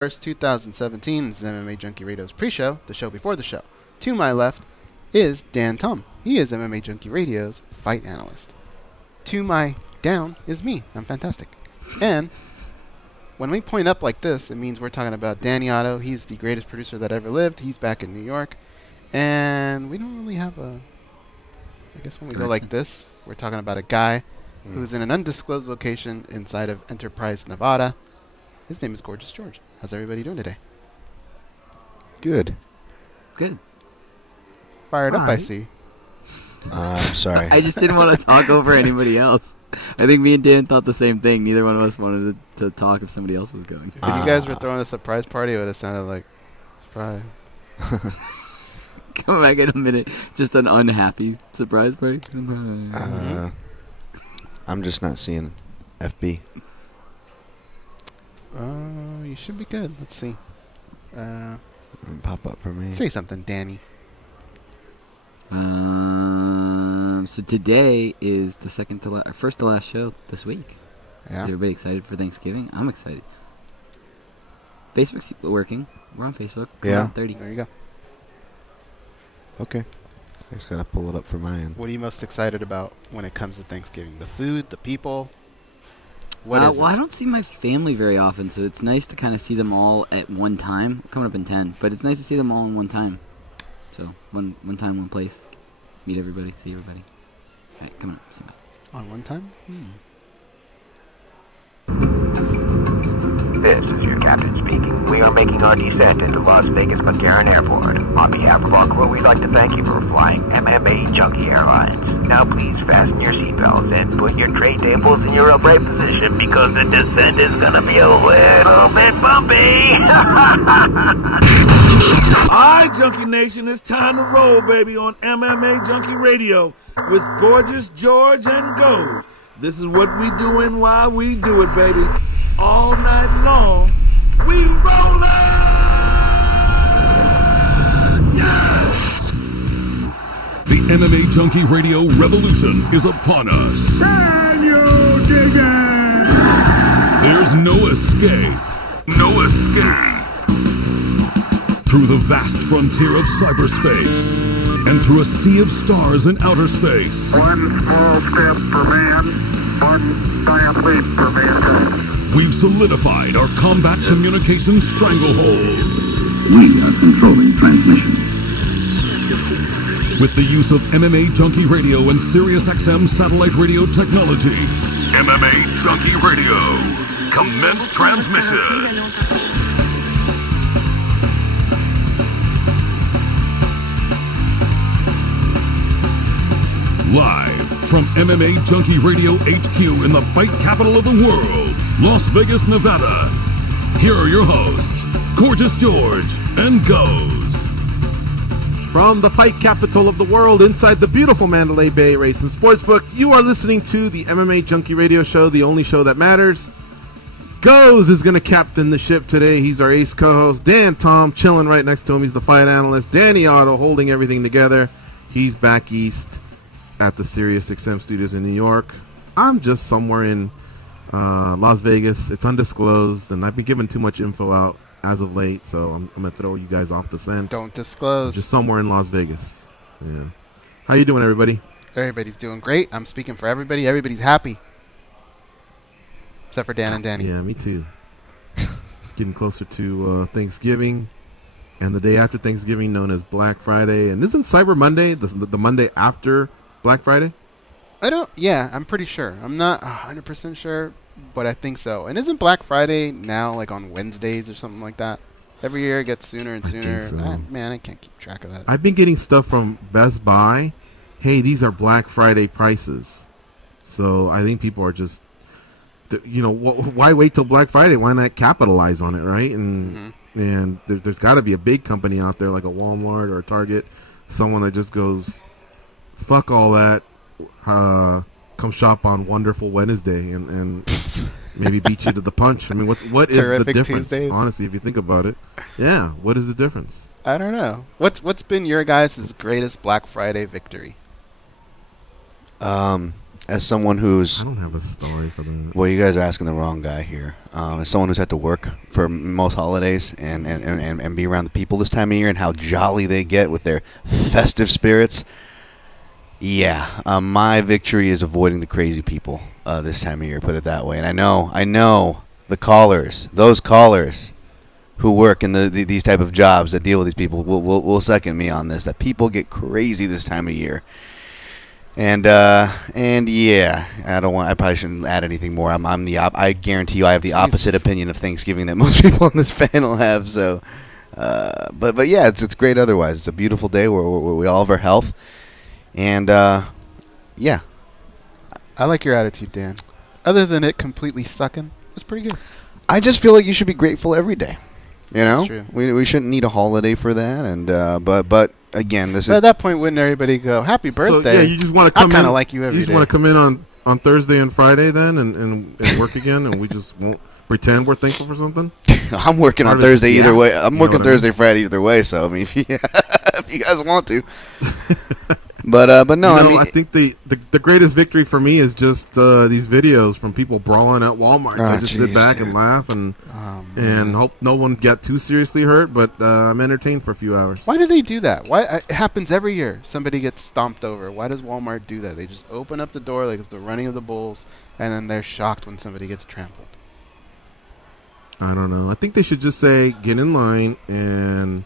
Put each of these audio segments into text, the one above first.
1st, 2017. This is MMA Junkie Radio's pre-show, the show before the show. To my left is Dan Tum. He is MMA Junkie Radio's fight analyst. To my down is me. I'm fantastic. And when we point up like this, it means we're talking about Danny Otto. He's the greatest producer that ever lived. He's back in New York. And we don't really have a... I guess when we go like this, we're talking about a guy who's in an undisclosed location inside of Enterprise, Nevada. His name is Gorgeous George. How's everybody doing today? Good. Good. Fired up, I see. I'm sorry. I just didn't want to talk over anybody else. I think me and Dan thought the same thing. Neither one of us wanted to talk if somebody else was going. If you guys were throwing a surprise party, it would have sounded like surprise. Come back in a minute. Just an unhappy surprise party. I'm just not seeing FB. You should be good. Let's see. Pop up for me. Say something, Danny. So today is the first to last show this week. Yeah. Is everybody excited for Thanksgiving? I'm excited. Facebook's working. We're on Facebook. Yeah. 30. There you go. Okay. I just gotta pull it up for my end. What are you most excited about when it comes to Thanksgiving? The food, the people? What is well, it? I don't see my family very often, so it's nice to kind of see them all at one time. We're coming up in 10, but it's nice to see them all in one time. So, one time, one place. Meet everybody, see everybody. All right, coming up. See you. Bye. On one time? This is your captain speaking. We are making our descent into Las Vegas McCarran Airport. On behalf of our crew, we'd like to thank you for flying MMA Junkie Airlines. Now please fasten your seatbelts and put your tray tables in your upright position because the descent is gonna be a little bit bumpy. Alright, Junkie Nation, it's time to roll, baby, on MMA Junkie Radio with Gorgeous George and Gold. This is what we do and why we do it, baby. All night long, we rollin'! Yeah! The MMA Junkie Radio revolution is upon us. Can you dig it? There's no escape. No escape. Through the vast frontier of cyberspace and through a sea of stars in outer space. One small step for man, one giant leap for mankind. We've solidified our combat communications stranglehold. We are controlling transmission. With the use of MMA Junkie Radio and SiriusXM satellite radio technology. MMA Junkie Radio. Commence transmission. Live from MMA Junkie Radio HQ in the fight capital of the world, Las Vegas, Nevada. Here are your hosts, Gorgeous George and Goes. From the fight capital of the world inside the beautiful Mandalay Bay Race and Sportsbook, you are listening to the MMA Junkie Radio Show, the only show that matters. Goes is going to captain the ship today. He's our ace co-host. Dan Tom chilling right next to him. He's the fight analyst. Danny Otto holding everything together. He's back east at the SiriusXM studios in New York. I'm just somewhere in Las Vegas. It's undisclosed, and I've been giving too much info out as of late, so I'm going to throw you guys off the scent. Don't disclose. Just somewhere in Las Vegas. Yeah. How you doing, everybody? Everybody's doing great. I'm speaking for everybody. Everybody's happy. Except for Dan and Danny. Yeah, me too. Getting closer to Thanksgiving, and the day after Thanksgiving known as Black Friday. And isn't Cyber Monday the Monday after Black Friday? I'm pretty sure. I'm not 100% sure, but I think so. And isn't Black Friday now like on Wednesdays or something like that? Every year it gets sooner and sooner. So. Man, I can't keep track of that. I've been getting stuff from Best Buy. Hey, these are Black Friday prices. So I think people are just, why wait till Black Friday? Why not capitalize on it, right? And there's got to be a big company out there like a Walmart or a Target, someone that just goes, fuck all that. Come shop on Wonderful Wednesday and maybe beat you to the punch. I mean, what is the difference? Tuesdays. Honestly, if you think about it, yeah, what is the difference? I don't know. What's been your guys' greatest Black Friday victory? I as someone who's I don't have a story for that. well, you guys are asking the wrong guy here. As someone who's had to work for most holidays and be around the people this time of year and how jolly they get with their festive spirits. Yeah, my victory is avoiding the crazy people this time of year. Put it that way. And I know those callers who work in these type of jobs that deal with these people will second me on this. That people get crazy this time of year. And yeah, I probably shouldn't add anything more. I guarantee you I have the opposite opinion of Thanksgiving that most people on this panel have. So, but yeah, it's great otherwise. It's a beautiful day where we all have our health. And, yeah. I like your attitude, Dan. Other than it completely sucking, it's pretty good. I just feel like you should be grateful every day. You know? That's true. We shouldn't need a holiday for that. And, but again, this But at that point, wouldn't everybody go, happy birthday? So, yeah, you just want to come I kind in. of like you every day. You just want to come in on Thursday and Friday then and work again, and we just won't pretend we're thankful for something? I'm working on Thursday either way. I'm working Thursday, Friday either way. So I mean, if you guys want to, but no, I mean, I think the greatest victory for me is just these videos from people brawling at Walmart. I just sit back and laugh and hope no one get too seriously hurt. But I'm entertained for a few hours. Why do they do that? Why it happens every year? Somebody gets stomped over. Why does Walmart do that? They just open up the door like it's the running of the bulls, and then they're shocked when somebody gets trampled. I don't know. I think they should just say, get in line, and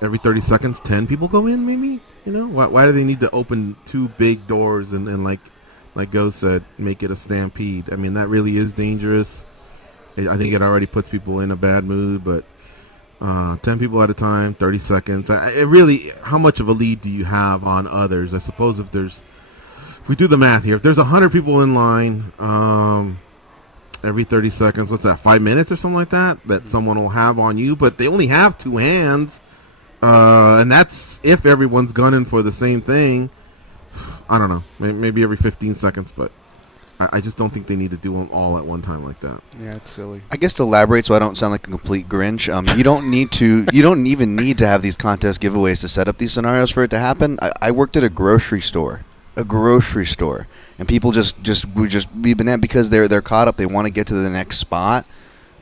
every 30 seconds, 10 people go in, maybe? You know? Why do they need to open two big doors and like Ghost said, make it a stampede? I mean, that really is dangerous. I think it already puts people in a bad mood, but 10 people at a time, 30 seconds. It really, how much of a lead do you have on others? I suppose if we do the math here, if there's 100 people in line, every 30 seconds, what's that, 5 minutes or something like that someone will have on you, but they only have two hands, and that's if everyone's gunning for the same thing. I don't know, maybe every 15 seconds, but I just don't think they need to do them all at one time like that. Yeah, it's silly. I guess to elaborate so I don't sound like a complete Grinch, you don't even need to have these contest giveaways to set up these scenarios for it to happen. I worked at a grocery store, and people we've been at because they're caught up. They want to get to the next spot,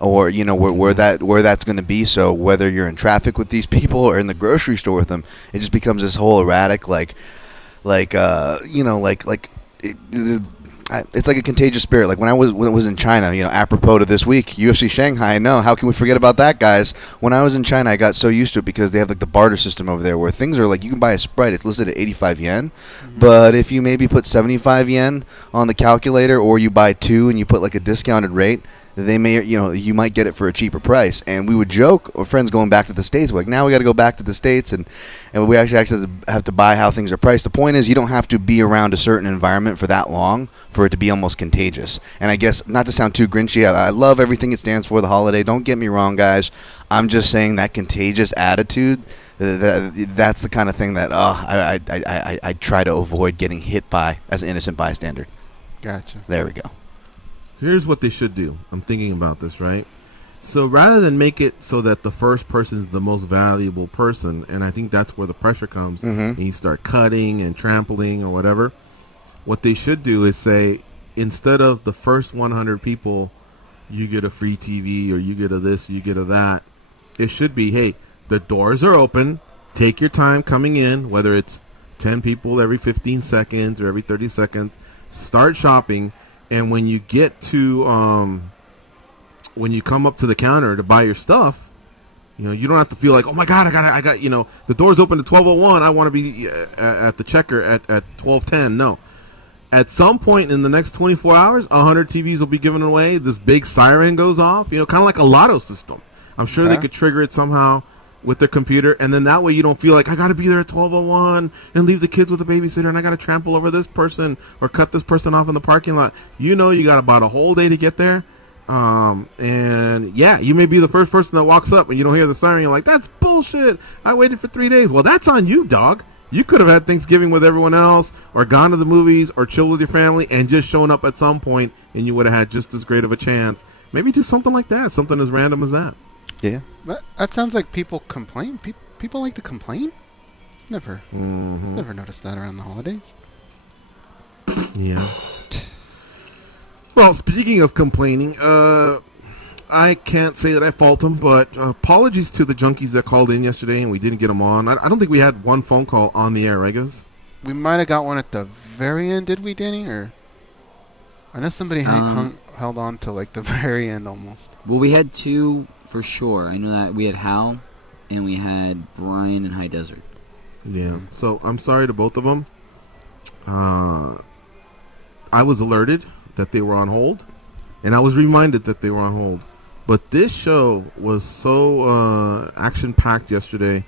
or you know where that's going to be. So whether you're in traffic with these people or in the grocery store with them, it just becomes this whole erratic it's like a contagious spirit. Like when I was in China, you know, apropos to this week, UFC Shanghai. No, how can we forget about that, guys? When I was in China, I got so used to it because they have like the barter system over there, where things are like you can buy a Sprite, it's listed at 85 yen, but if you maybe put 75 yen on the calculator, or you buy two and you put like a discounted rate, they may, you know, you might get it for a cheaper price. And we would joke, or friends going back to the States, we're like, now we got to go back to the States, and we actually have to buy how things are priced. The point is, you don't have to be around a certain environment for that long for it to be almost contagious. And I guess, not to sound too grinchy, I love everything it stands for, the holiday. Don't get me wrong, guys. I'm just saying that contagious attitude, that's the kind of thing that I try to avoid getting hit by as an innocent bystander. Gotcha. There we go. Here's what they should do. I'm thinking about this, right? So rather than make it so that the first person is the most valuable person, and I think that's where the pressure comes, and you start cutting and trampling or whatever, what they should do is say, instead of the first 100 people, you get a free TV, or you get a this, you get a that, it should be, hey, the doors are open, take your time coming in, whether it's 10 people every 15 seconds or every 30 seconds, start shopping. And when you get to, when you come up to the counter to buy your stuff, you know, you don't have to feel like, oh my God, I got, you know, the door's open at 12:01. I want to be at the checker at 12:10. No, at some point in the next 24 hours, 100 TVs will be given away. This big siren goes off, you know, kind of like a lotto system. I'm sure they could trigger it somehow with their computer, and then that way you don't feel like I got to be there at 12:01 and leave the kids with the babysitter, and I got to trample over this person or cut this person off in the parking lot. You know, you got about a whole day to get there, and yeah, you may be the first person that walks up and you don't hear the siren. You're like, that's bullshit. I waited for 3 days. Well, that's on you, dog. You could have had Thanksgiving with everyone else, or gone to the movies, or chilled with your family, and just shown up at some point, and you would have had just as great of a chance. Maybe do something like that, something as random as that. Yeah. That sounds like people complain. People like to complain? Never noticed that around the holidays. Yeah. Well, speaking of complaining, I can't say that I fault them, but apologies to the junkies that called in yesterday and we didn't get them on. I don't think we had one phone call on the air, right, guys? We might have got one at the very end, did we, Danny? Or I know somebody held on to like the very end almost. Well, we had two for sure. I know that we had Hal and we had Brian in High Desert. Yeah. So I'm sorry to both of them. I was alerted that they were on hold, and I was reminded that they were on hold. But this show was so action-packed yesterday.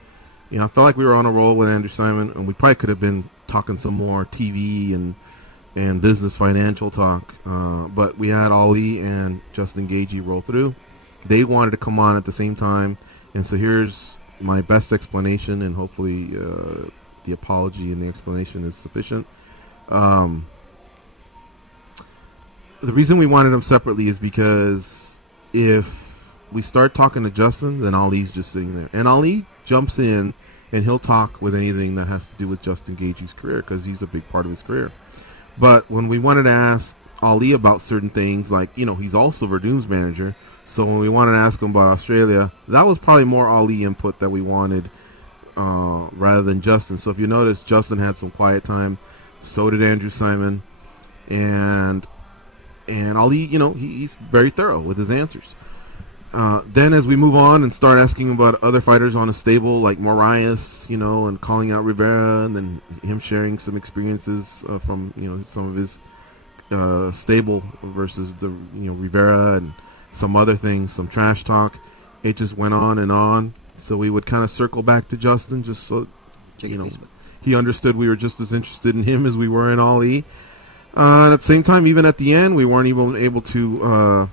You know, I felt like we were on a roll with Andrew Simon, and we probably could have been talking some more TV and business financial talk. But we had Ali and Justin Gagey roll through. They wanted to come on at the same time, and so here's my best explanation, and hopefully the apology and the explanation is sufficient. The reason we wanted them separately is because if we start talking to Justin, then Ali's just sitting there. And Ali jumps in, and he'll talk with anything that has to do with Justin Gagey's career, because he's a big part of his career. But when we wanted to ask Ali about certain things, like, you know, he's also Verdum's manager, so when we wanted to ask him about Australia, that was probably more Ali input that we wanted rather than Justin. So if you notice, Justin had some quiet time, so did Andrew Simon, and Ali, you know, he's very thorough with his answers. Then as we move on and start asking about other fighters on a stable, like Moraes, you know, and calling out Rivera, and then him sharing some experiences from, you know, some of his stable versus the, you know, Rivera and some other things, some trash talk. It just went on and on. So we would kind of circle back to Justin just so, you know, he understood we were just as interested in him as we were in Ali. And at the same time, even at the end, we weren't even able to,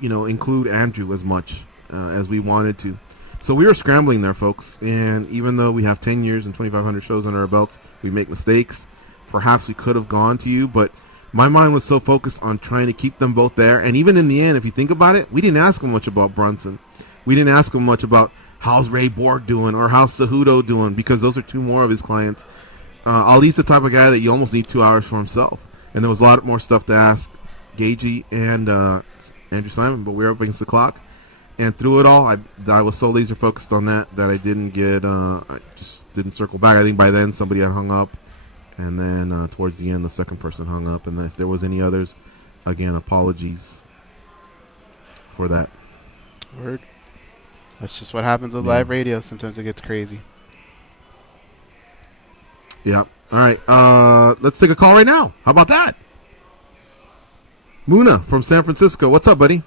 you know, include Andrew as much as we wanted to. So we were scrambling there, folks. And even though we have 10 years and 2,500 shows under our belts, we make mistakes. Perhaps we could have gone to you, but my mind was so focused on trying to keep them both there. And even in the end, if you think about it, we didn't ask him much about Brunson. We didn't ask him much about how's Ray Borg doing or how's Cejudo doing, because those are two more of his clients. Ali's the type of guy that you almost need 2 hours for himself. And there was a lot more stuff to ask Gagey and Andrew Simon, but we were up against the clock. And through it all, I was so laser focused on that I didn't get, I just didn't circle back. I think by then somebody had hung up. And then towards the end, the second person hung up. And then if there was any others, again, apologies for that. Word. That's just what happens with live radio. Sometimes it gets crazy. Yeah. All right. Let's take a call right now. How about that? Muna from San Francisco. What's up, buddy?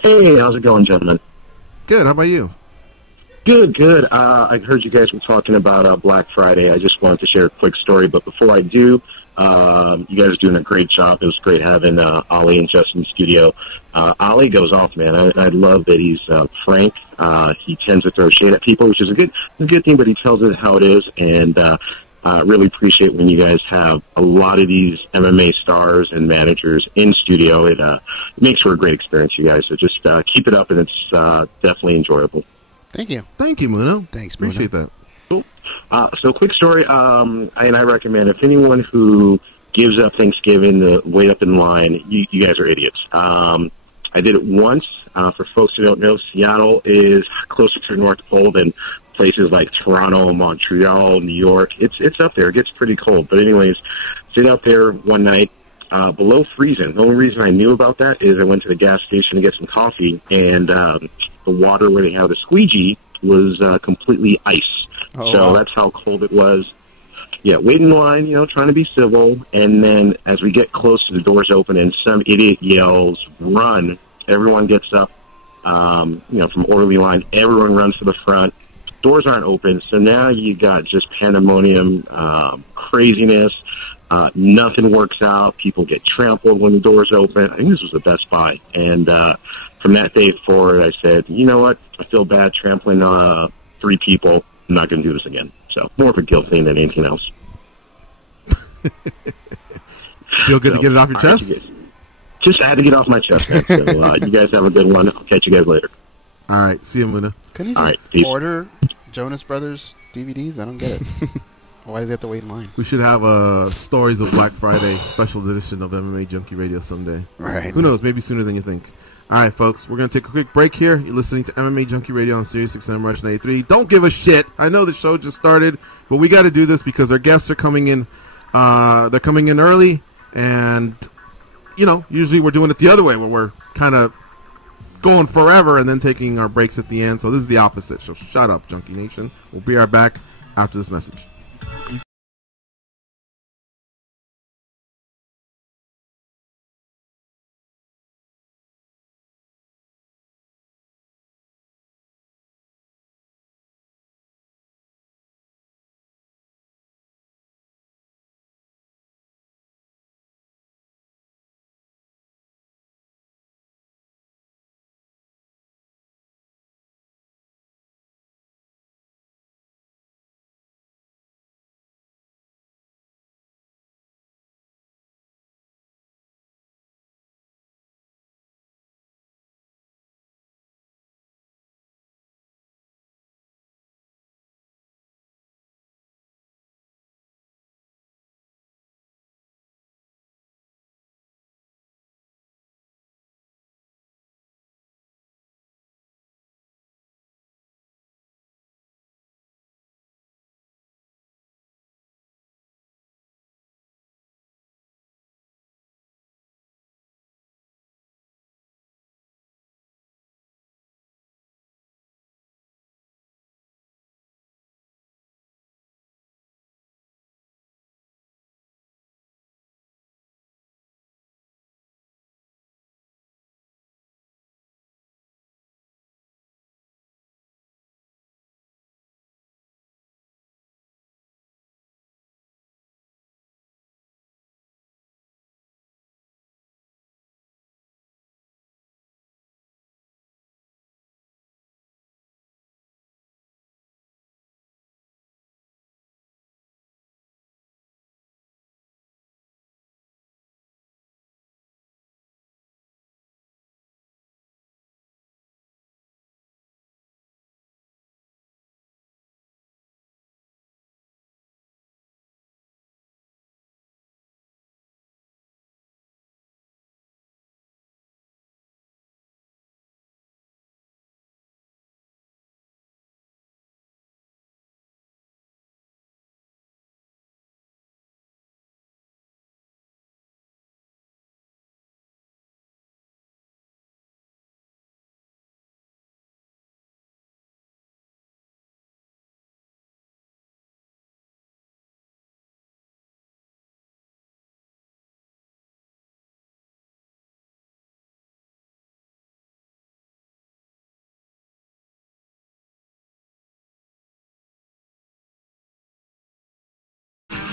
Hey, how's it going, gentlemen? Good. How about you? Good, good. I heard you guys were talking about Black Friday. I just wanted to share a quick story, but before I do, you guys are doing a great job. It was great having Ali and Justin in the studio. Ali goes off, man. I love that he's frank. He tends to throw shade at people, which is a good thing, but he tells it how it is, and really appreciate when you guys have a lot of these MMA stars and managers in studio. It makes for a great experience, you guys. So just keep it up, and it's definitely enjoyable. Thank you. Thank you, Muno. Thanks, Muno. Appreciate that. Cool. So quick story, and I recommend if anyone who gives up Thanksgiving to wait up in line, you guys are idiots. I did it once. For folks who don't know, Seattle is closer to the North Pole than places like Toronto, Montreal, New York. It's up there. It gets pretty cold. But anyways, sit out there one night below freezing. The only reason I knew about that is I went to the gas station to get some coffee, and the water where they have the squeegee was completely ice. Oh, so wow. that's how cold it was. Yeah, wait in line, you know, trying to be civil, and then as we get close to the doors open and some idiot yells, "Run!" Everyone gets up, you know, from orderly line. Everyone runs to the front. Doors aren't open, so now you got just pandemonium, craziness. Nothing works out. People get trampled when the doors open. I think this was the Best Buy. And from that day forward, I said, you know what? I feel bad trampling 3 people. I'm not going to do this again. So more of a guilt thing than anything else. Feel good to get it off your chest? Right, just had to get off my chest, man. So you guys have a good one. I'll catch you guys later. All right. See you, Muna. Can you All just right, peace. order Jonas Brothers DVDs? I don't get it. Why does he have to wait in line? We should have a Stories of Black Friday special edition of MMA Junkie Radio someday. Right. Who knows? Maybe sooner than you think. All right, folks. We're going to take a quick break here. You're listening to MMA Junkie Radio on Sirius XM Rush 93. Don't give a shit. I know the show just started, but we got to do this because our guests are coming in. They're coming in early, and, you know, usually we're doing it the other way where we're kind of going forever and then taking our breaks at the end. So this is the opposite. So shut up, Junkie Nation. We'll be right back after this message.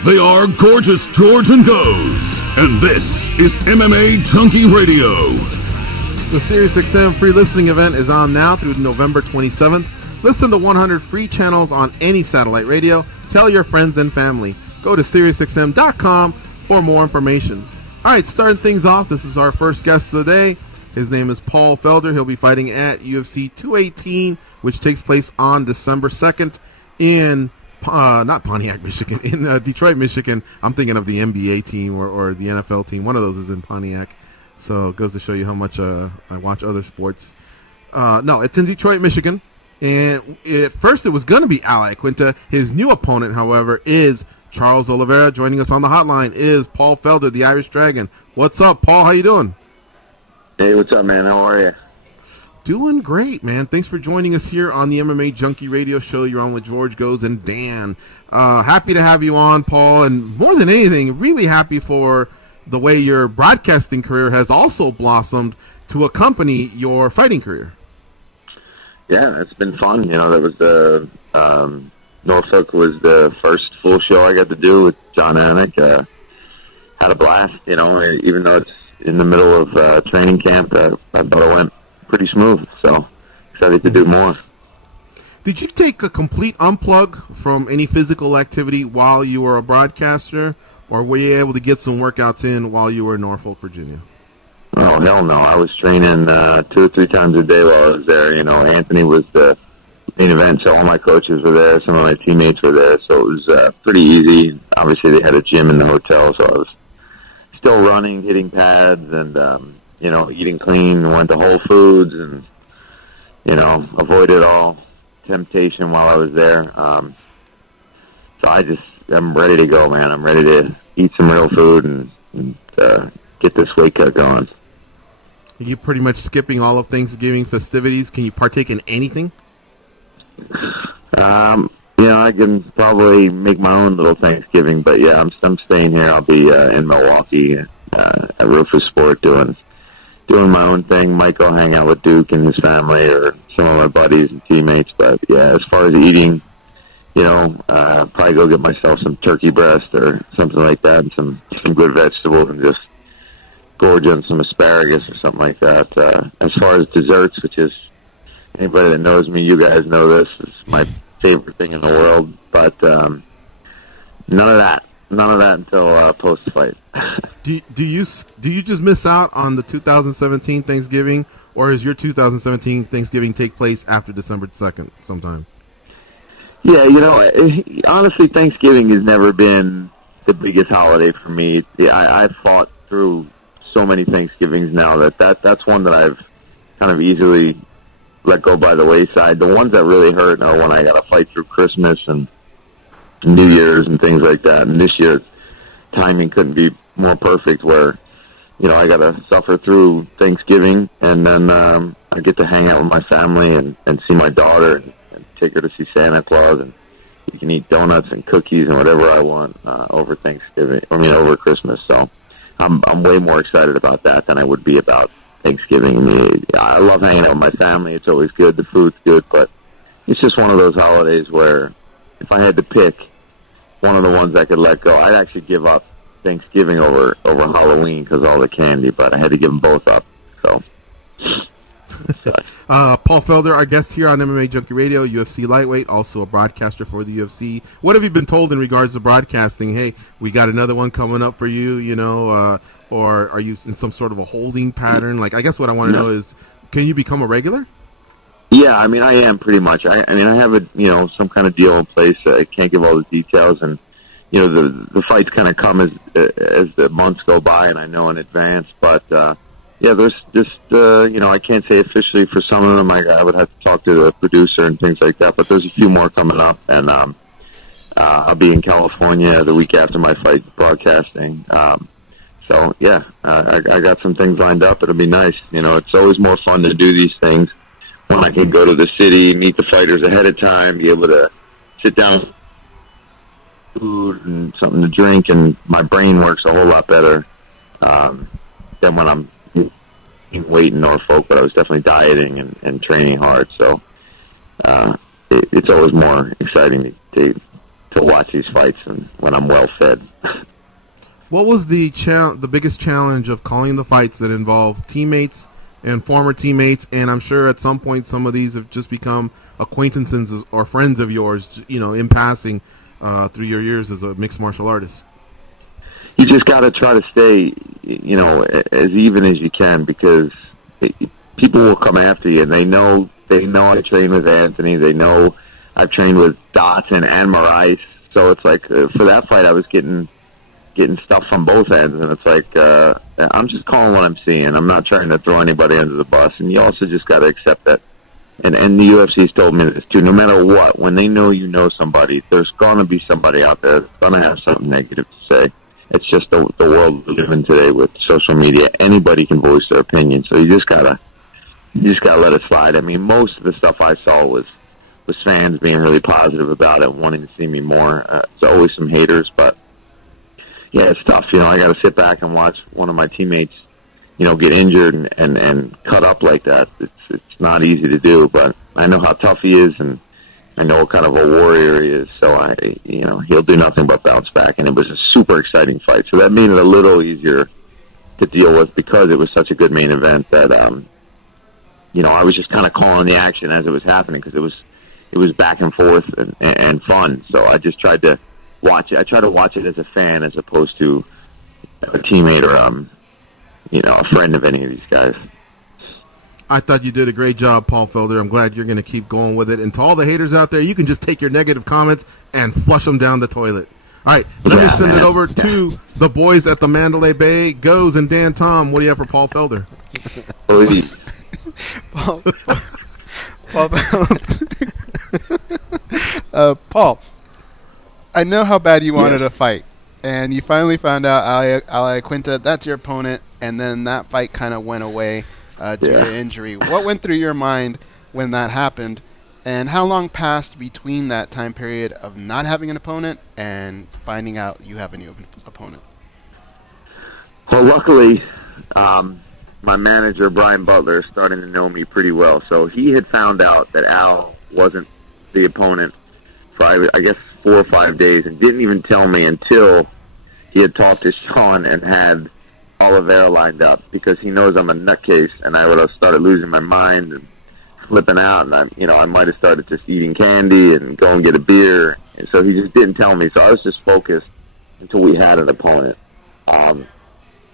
They are Gorgeous George and Goes, and this is MMA Junkie Radio. The SiriusXM free listening event is on now through November 27th. Listen to 100 free channels on any satellite radio. Tell your friends and family. Go to SiriusXM.com for more information. All right, starting things off, this is our first guest of the day. His name is Paul Felder. He'll be fighting at UFC 218, which takes place on December 2nd in not Pontiac, Michigan, in Detroit, Michigan. I'm thinking of the NBA team or the NFL team. One of those is in Pontiac. So it goes to show you how much I watch other sports. No, it's in Detroit, Michigan. And at first it was going to be Al Iaquinta. His new opponent, however, is Charles Oliveira. Joining us on the hotline is Paul Felder, the Irish Dragon. What's up, Paul? How you doing? Hey, what's up, man? How are you? Doing great, man. Thanks for joining us here on the MMA Junkie Radio Show. You're on with George Goes and Dan. Happy to have you on, Paul. And more than anything, really happy for the way your broadcasting career has also blossomed to accompany your fighting career. Yeah, it's been fun. You know, that was the Norfolk was the first full show I got to do with John Anik. Had a blast. You know, even though it's in the middle of training camp, I thought it went pretty smooth. So excited to do more. Did you take a complete unplug from any physical activity while you were a broadcaster, or were you able to get some workouts in while you were in Norfolk, Virginia? Oh, hell no. I was training 2 or 3 times a day while I was there. You know, Anthony was the main event, so all my coaches were there, some of my teammates were there, so it was pretty easy. Obviously, they had a gym in the hotel, so I was still running, hitting pads, and eating clean. Went to Whole Foods, and avoided all temptation while I was there. So I'm ready to go, man. I'm ready to eat some real food and get this weight cut going. Are you pretty much skipping all of Thanksgiving festivities? Can you partake in anything? I can probably make my own little Thanksgiving, but yeah, I'm staying here. I'll be in Milwaukee at Rufus Sport doing my own thing. Might go hang out with Duke and his family or some of my buddies and teammates. But yeah, as far as eating, probably go get myself some turkey breast or something like that, and some good vegetables, and just gorge on some asparagus or something like that. As far as desserts, which is, anybody that knows me, you guys know this, is my favorite thing in the world. But none of that until post-fight. Do you just miss out on the 2017 Thanksgiving, or is your 2017 Thanksgiving take place after December 2nd sometime? Yeah, honestly, Thanksgiving has never been the biggest holiday for me. I've fought through so many Thanksgivings now that's one that I've kind of easily let go by the wayside. The ones that really hurt are when I got to fight through Christmas and New Year's and things like that. And this year, timing couldn't be more perfect, where I got to suffer through Thanksgiving, and then I get to hang out with my family and see my daughter and take her to see Santa Claus, and you can eat donuts and cookies and whatever I want over Christmas. So I'm way more excited about that than I would be about Thanksgiving. I love hanging out with my family. It's always good. The food's good, but it's just one of those holidays where if I had to pick one of the ones I could let go, I'd actually give up Thanksgiving over Halloween because all the candy, but I had to give them both up. So, Paul Felder, our guest here on MMA Junkie Radio, UFC lightweight, also a broadcaster for the UFC. What have you been told in regards to broadcasting? Hey, we got another one coming up for you, or are you in some sort of a holding pattern? Like, I guess what I want to know is, can you become a regular? Yeah, I mean, I am pretty much. I have some kind of deal in place. I can't give all the details, and the fights kind of come as the months go by, and I know in advance. But yeah, there's just I can't say officially for some of them. I would have to talk to the producer and things like that. But there's a few more coming up, and I'll be in California the week after my fight broadcasting. So yeah, I got some things lined up. It'll be nice. It's always more fun to do these things when I can go to the city, meet the fighters ahead of time, be able to sit down, food and something to drink, and my brain works a whole lot better than when I'm in weight in Norfolk. But I was definitely dieting and training hard, so it's always more exciting to watch these fights and when I'm well fed. What was the biggest challenge of calling the fights that involve teammates and former teammates, and I'm sure at some point some of these have just become acquaintances or friends of yours, in passing through your years as a mixed martial artist? You just got to try to stay, as even as you can, because people will come after you, and they know I train with Anthony. They know I've trained with Dotson and Moraes, so it's like for that fight I was getting stuff from both ends, and it's like I'm just calling what I'm seeing. I'm not trying to throw anybody under the bus, and you also just got to accept that. And the UFC's told me this too. No matter what, when they know you know somebody, there's gonna be somebody out there that's gonna have something negative to say. It's just the world we live in today with social media. Anybody can voice their opinion, so you just gotta let it slide. I mean, most of the stuff I saw was fans being really positive about it, wanting to see me more. There's always some haters, but yeah, it's tough. I got to sit back and watch one of my teammates, get injured and cut up like that. It's not easy to do, but I know how tough he is, and I know what kind of a warrior he is. So he'll do nothing but bounce back. And it was a super exciting fight, so that made it a little easier to deal with because it was such a good main event that I was just kind of calling the action as it was happening because it was back and forth and fun. So I just tried to watch it. I try to watch it as a fan as opposed to a teammate or a friend of any of these guys. I thought you did a great job, Paul Felder. I'm glad you're going to keep going with it. And to all the haters out there, you can just take your negative comments and flush them down the toilet. All right, let me send it over to the boys at the Mandalay Bay. Goes and Dan Tom, what do you have for Paul Felder? Paul, I know how bad you wanted a fight, and you finally found out Ali Quinta, that's your opponent, and then that fight kind of went away due to injury. What went through your mind when that happened, and how long passed between that time period of not having an opponent and finding out you have a new opponent? Well, luckily, my manager, Brian Butler, is starting to know me pretty well. So he had found out that Al wasn't the opponent for, I guess, 4 or 5 days, and didn't even tell me until he had talked to Sean and had Oliveira lined up, because he knows I'm a nutcase, and I would have started losing my mind and flipping out, and I might have started just eating candy and go and get a beer. And so he just didn't tell me. So I was just focused until we had an opponent,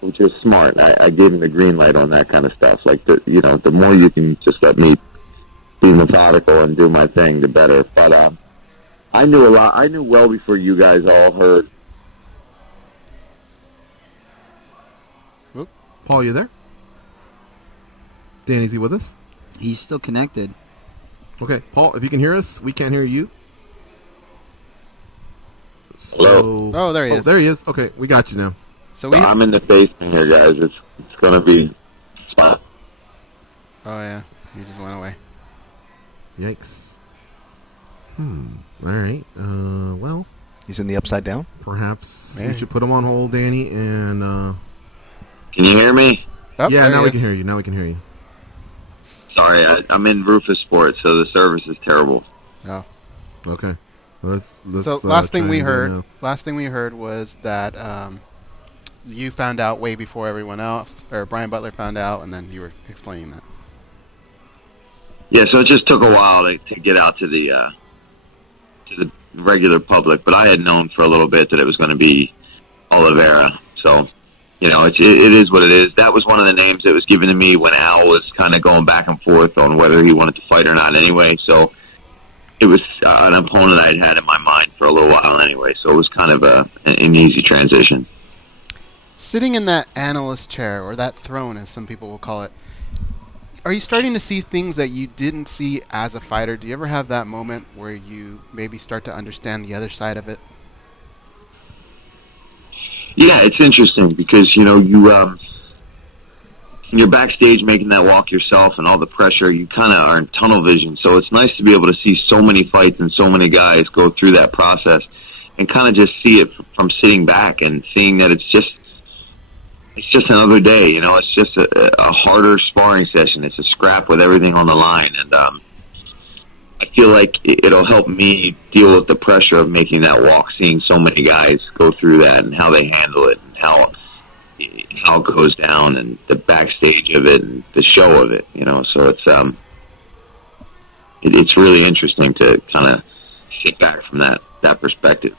which is smart. I gave him the green light on that kind of stuff. Like, the more you can just let me be methodical and do my thing, the better. But I knew a lot. I knew well before you guys all heard. Paul, you there? Dan, is he with us? He's still connected. Okay, Paul, if you can hear us, we can't hear you. Hello? Oh, there he is. There he is. Okay, we got you now. So I'm in the basement here, guys. It's going to be spot. Oh, yeah. He just went away. Yikes. All right. Well. He's in the upside down? Perhaps we should put him on hold, Danny, and... Can you hear me? Oh, yeah, now we can hear you. Now we can hear you. Sorry, I'm in Rufus Sports, so the service is terrible. Oh. Okay. Let's so last thing we heard was that you found out way before everyone else, or Brian Butler found out, and then you were explaining that. Yeah, so it just took a while to get out to the regular public, but I had known for a little bit that it was going to be Oliveira. So, it is what it is. That was one of the names that was given to me when Al was kind of going back and forth on whether he wanted to fight or not anyway. So it was an opponent I'd had in my mind for a little while anyway. So it was kind of an easy transition. Sitting in that analyst chair, or that throne as some people will call it, are you starting to see things that you didn't see as a fighter? Do you ever have that moment where you maybe start to understand the other side of it? Yeah, it's interesting because, you're backstage making that walk yourself and all the pressure, you kind of are in tunnel vision. So it's nice to be able to see so many fights and so many guys go through that process and kind of just see it from sitting back and seeing that it's just another day. It's just a harder sparring session. It's a scrap with everything on the line. And I feel like it'll help me deal with the pressure of making that walk, seeing so many guys go through that and how they handle it and how it goes down and the backstage of it and the show of it. So it's really interesting to kind of sit back from that perspective.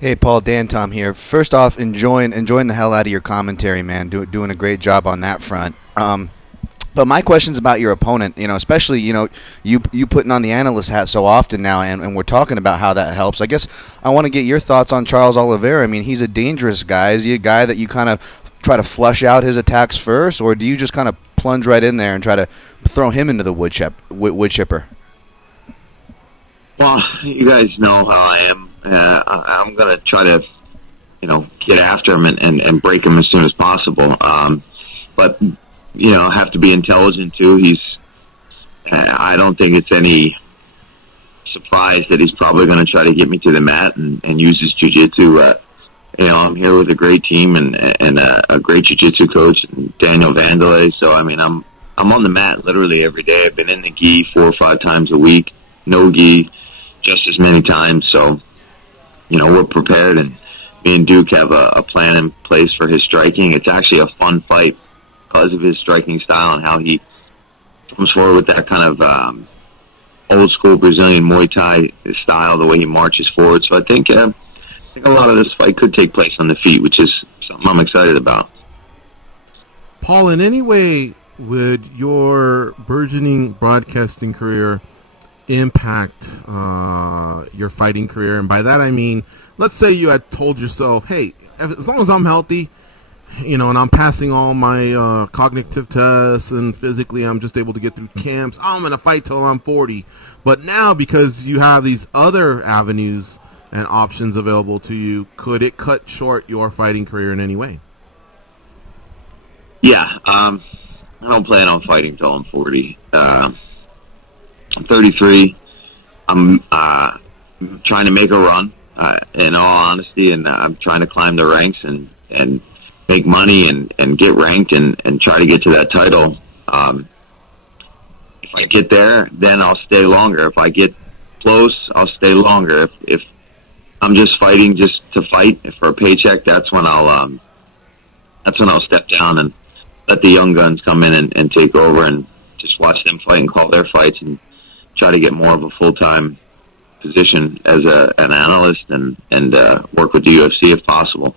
Hey, Paul, Dan Tom here. First off, enjoying the hell out of your commentary, man. Doing a great job on that front. But my question's about your opponent, especially, you putting on the analyst hat so often now, and we're talking about how that helps. I guess I want to get your thoughts on Charles Oliveira. I mean, he's a dangerous guy. Is he a guy that you kind of try to flush out his attacks first, or do you just kind of plunge right in there and try to throw him into the wood chipper? Well, you guys know how I am. I'm going to try to, get after him and break him as soon as possible. But have to be intelligent too. I don't think it's any surprise that he's probably going to try to get me to the mat and use his jiu-jitsu. I'm here with a great team and a great jiu-jitsu coach, Daniel Vandelay. So, I mean, I'm on the mat literally every day. I've been in the gi 4 or 5 times a week, no gi just as many times. So, we're prepared, and me and Duke have a plan in place for his striking. It's actually a fun fight because of his striking style and how he comes forward with that kind of old school Brazilian Muay Thai style, the way he marches forward. So I think a lot of this fight could take place on the feet, which is something I'm excited about. Paul, in any way, would your burgeoning broadcasting career impact your fighting career? And by that I mean, let's say you had told yourself, hey, as long as I'm healthy, and I'm passing all my cognitive tests and physically I'm just able to get through camps, I'm going to fight till I'm 40. But now, because you have these other avenues and options available to you, could it cut short your fighting career in any way? Yeah, I don't plan on fighting till I'm 40. I'm 33. I'm trying to make a run, in all honesty, and I'm trying to climb the ranks and make money and get ranked and try to get to that title. If I get there, then I'll stay longer. If I get close, I'll stay longer. If I'm just fighting just to fight for a paycheck, that's when I'll step down and let the young guns come in and take over and just watch them fight and call their fights and try to get more of a full-time position as an analyst and work with the UFC if possible.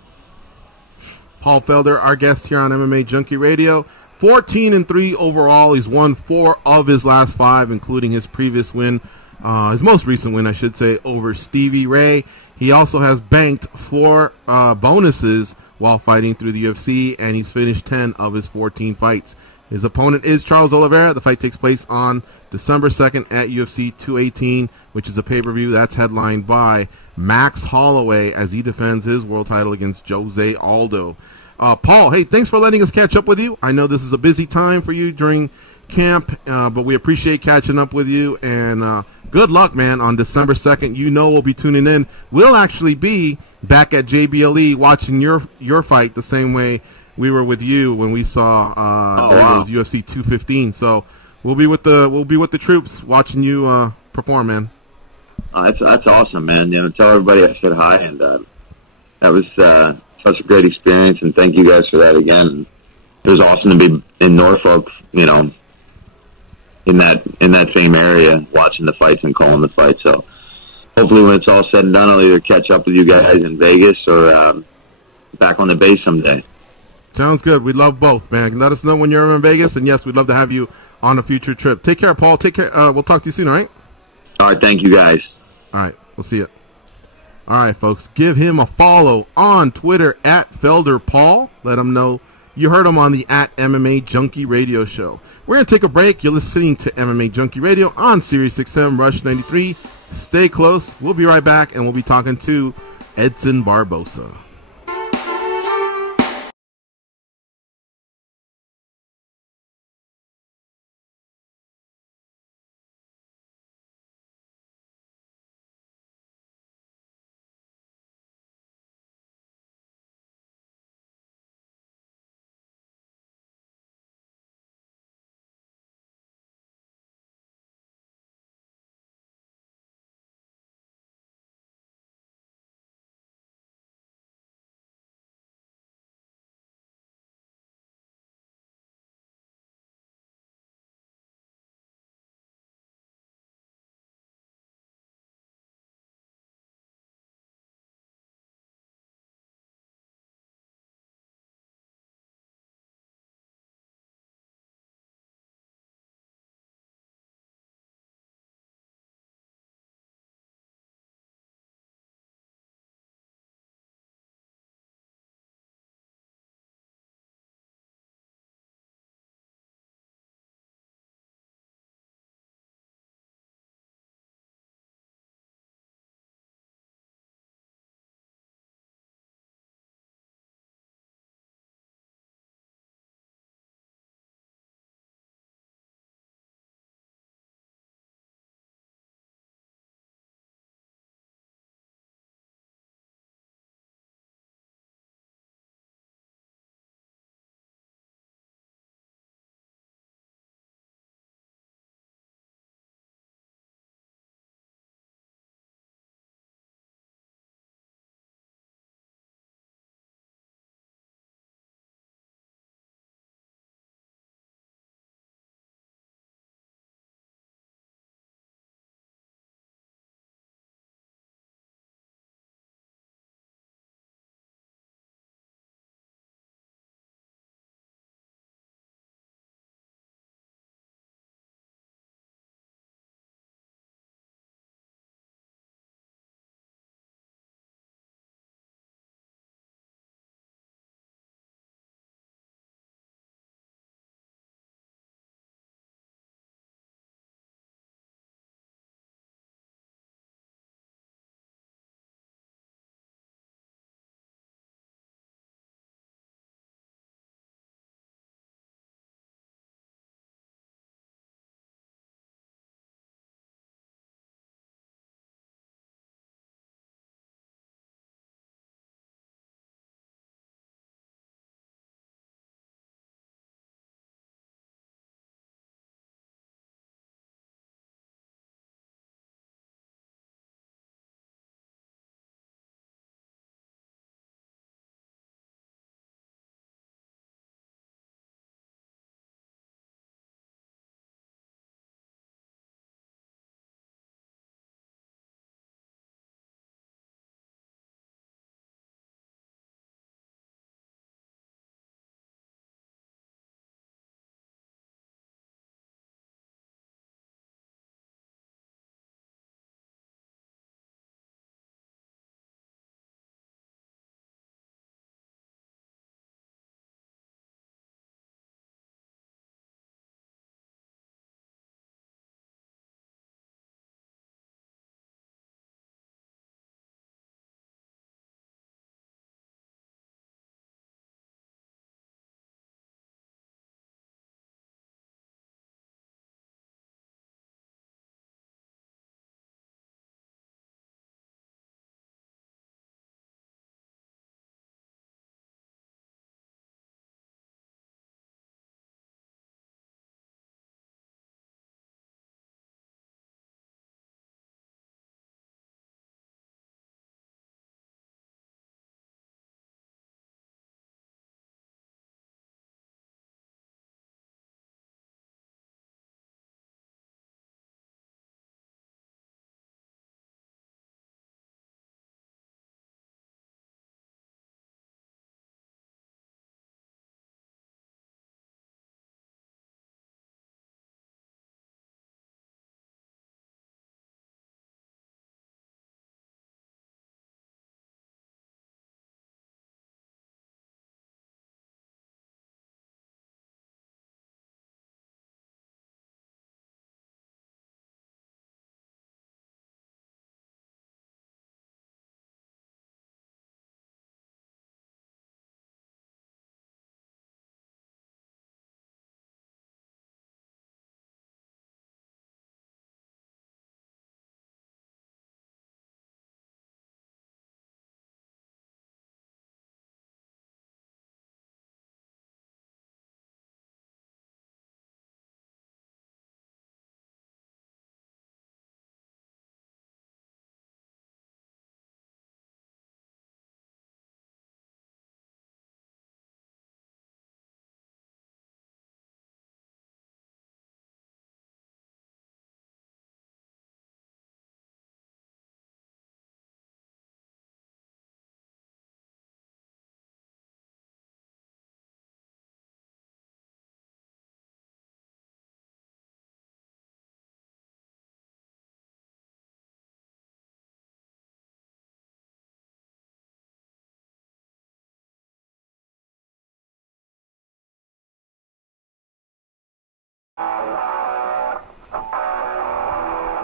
Paul Felder, our guest here on MMA Junkie Radio. 14-3 overall. He's won 4 of his last 5, including his previous win, his most recent win, I should say, over Stevie Ray. He also has banked 4 bonuses while fighting through the UFC, and he's finished 10 of his 14 fights. His opponent is Charles Oliveira. The fight takes place on December 2nd at UFC 218, which is a pay-per-view that's headlined by Max Holloway as he defends his world title against Jose Aldo. Paul, hey, thanks for letting us catch up with you. I know this is a busy time for you during camp, but we appreciate catching up with you, and good luck, man, on December 2nd. We'll be tuning in. We'll actually be back at JBLE watching your fight the same way we were with you when we saw wow. UFC 215. So we'll be with the troops watching you perform, man. That's awesome, man. Tell everybody I said hi, and that was such a great experience, and thank you guys for that again. It was awesome to be in Norfolk, in that same area, watching the fights and calling the fights. So hopefully when it's all said and done, I'll either catch up with you guys in Vegas or back on the base someday. Sounds good. We'd love both, man. Let us know when you're in Vegas, and yes, we'd love to have you on a future trip. Take care, Paul. Take care. We'll talk to you soon, all right? All right, thank you, guys. All right, we'll see you. All right, folks, give him a follow on Twitter at FelderPaul. Let him know you heard him on the at MMA Junkie Radio Show. We're going to take a break. You're listening to MMA Junkie Radio on Sirius XM Rush 93. Stay close. We'll be right back, and we'll be talking to Edson Barboza.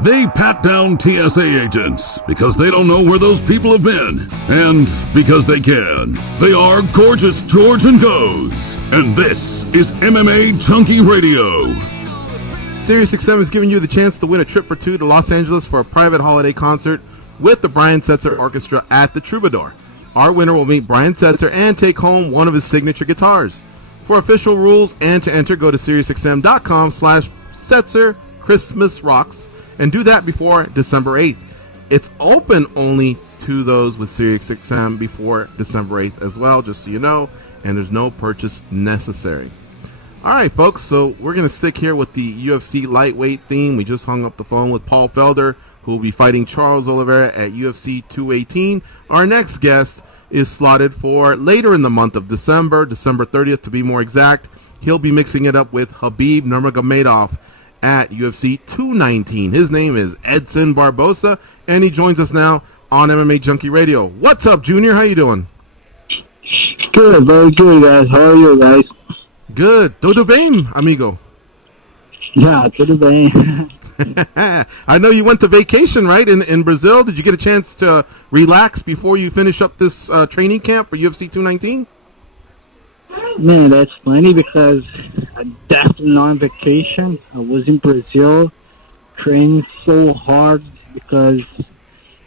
They pat down TSA agents because they don't know where those people have been, and because they can. They are Gorgeous George and Goes, and this is MMA Junkie Radio. SiriusXM is giving you the chance to win a trip for two to Los Angeles for a private holiday concert with the Brian Setzer Orchestra at the Troubadour. Our winner will meet Brian Setzer and take home one of his signature guitars. For official rules and to enter, go to SiriusXM.com/Setzer Christmas Rocks and do that before December 8th. It's open only to those with SiriusXM before December 8th as well, just so you know, and there's no purchase necessary. All right, folks, so we're going to stick here with the UFC lightweight theme. We just hung up the phone with Paul Felder, who will be fighting Charles Oliveira at UFC 218. Our next guest is slotted for later in the month of December 30th to be more exact. He'll be mixing it up with Khabib Nurmagomedov at UFC 219. His name is Edson Barboza, and he joins us now on MMA Junkie Radio. What's up, Junior? How you doing? Good, very good, guys. How are you, guys? Good. Tudo bem, amigo? Yeah, tudo bem. I know you went to vacation, right, in Brazil. Did you get a chance to relax before you finish up this training camp for UFC 219? Man, that's funny because I'm definitely not on vacation. I was in Brazil training so hard because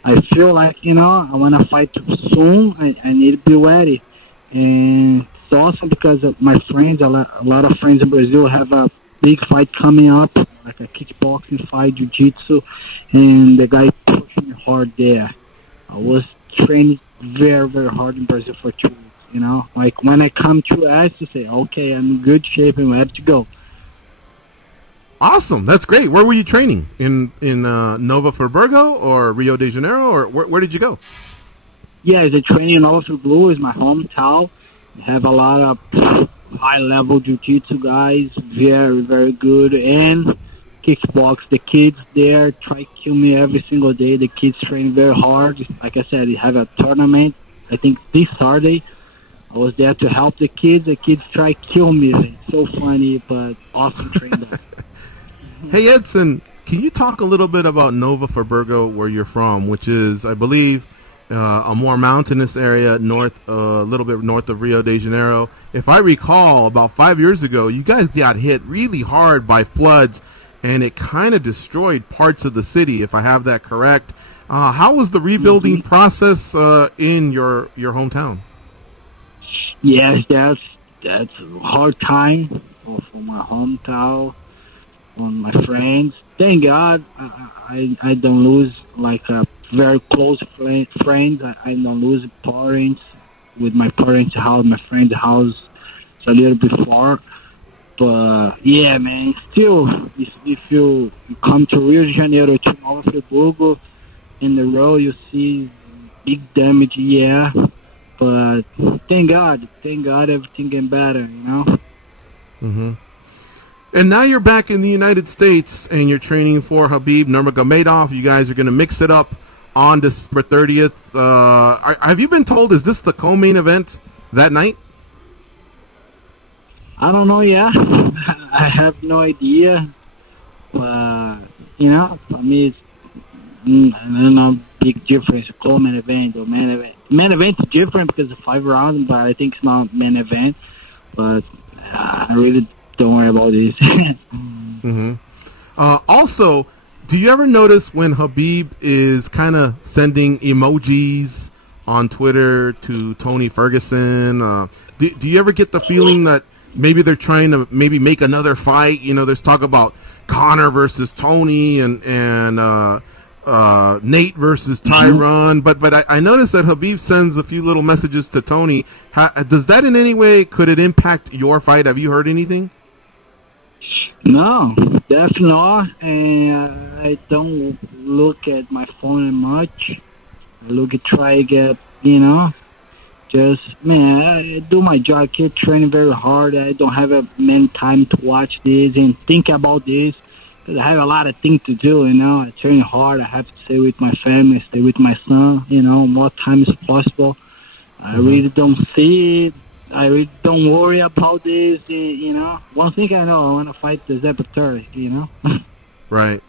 I feel like, I want to fight soon. I need to be ready. And it's awesome because of my friends, a lot of friends in Brazil have a big fight coming up, like a kickboxing fight, jiu-jitsu, and the guy pushed me hard there. I was training very, very hard in Brazil for 2 weeks. Like when I come to us to say, okay, I'm in good shape and we have to go. Awesome, that's great. Where were you training? In Nova Friburgo or Rio de Janeiro, or where did you go? Yeah, the training in Nova Friburgo is my hometown. I have a lot of high-level jiu-jitsu guys, very, very good, and kickbox. The kids there try to kill me every single day. The kids train very hard. Like I said, they have a tournament. I think this Saturday. I was there to help the kids. The kids try to kill me. It's so funny, but awesome training. Hey, Edson, can you talk a little bit about Nova Friburgo, where you're from, which is, I believe, a more mountainous area, a little bit north of Rio de Janeiro. If I recall, about 5 years ago, you guys got hit really hard by floods, and it kind of destroyed parts of the city, if I have that correct. How was the rebuilding process in your hometown? Yes, that's a hard time for my hometown, on my friends. Thank God I don't lose like a very close friends. I don't lose parents with my parents' house, my friend's house. It's a little bit far. But yeah, man, still, if you come to Rio de Janeiro, to Nova Friburgo, in the road you see big damage, yeah. But thank God, everything getting better, Mm-hmm. And now you're back in the United States, and you're training for Khabib Nurmagomedov. You guys are going to mix it up on December 30th. Have you been told, is this the co-main event that night? I don't know, yeah. I have no idea. For me, it's no big difference. Co-main event or main event. Main event is different because it's 5 rounds, but I think it's not main event. But I really don't worry about this. Mm-hmm. Also, do you ever notice when Khabib is kind of sending emojis on Twitter to Tony Ferguson? Do you ever get the feeling that maybe they're trying to make another fight? There's talk about Conor versus Tony and Nate versus Tyron, but I noticed that Khabib sends a few little messages to Tony. Does that in any way, could it impact your fight? Have you heard anything? No, definitely not. And I don't look at my phone much. I try to get, I do my job, keep training very hard. I don't have many time to watch this and think about this. Because I have a lot of things to do, I train hard. I have to stay with my family, stay with my son, more time as possible. I really don't see it. I really don't worry about this, One thing I know, I want to fight the Zephyr, Right.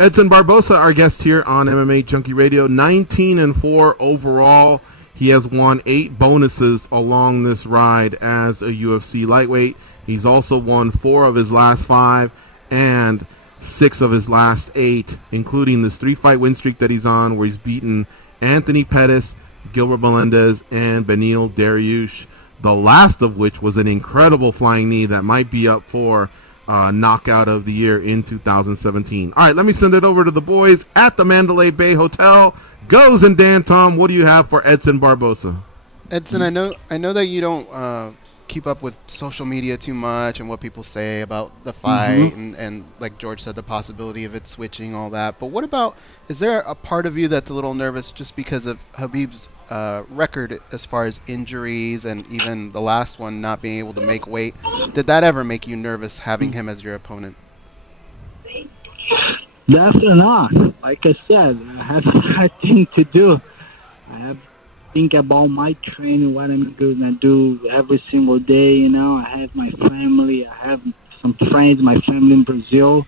Edson Barboza, our guest here on MMA Junkie Radio, 19-4 overall. He has won 8 bonuses along this ride as a UFC lightweight. He's also won 4 of his last 5 and 6 of his last 8, including this 3-fight win streak that he's on, where he's beaten Anthony Pettis, Gilbert Melendez, and Beneil Dariush, the last of which was an incredible flying knee that might be up for knockout of the year in 2017. All right, let me send it over to the boys at the Mandalay Bay Hotel. Goes and Dan Tom, what do you have for Edson Barboza? Edson, I know that you don't keep up with social media too much and what people say about the fight, and like George said, the possibility of it switching, all that. But what about, is there a part of you that's a little nervous just because of Khabib's record as far as injuries and even the last one not being able to make weight? Did that ever make you nervous having him as your opponent? Definitely not. Like I said, I have a thing to do. I have to think about my training, what I'm going to do every single day. You know, I have my family. I have some friends, my family in Brazil.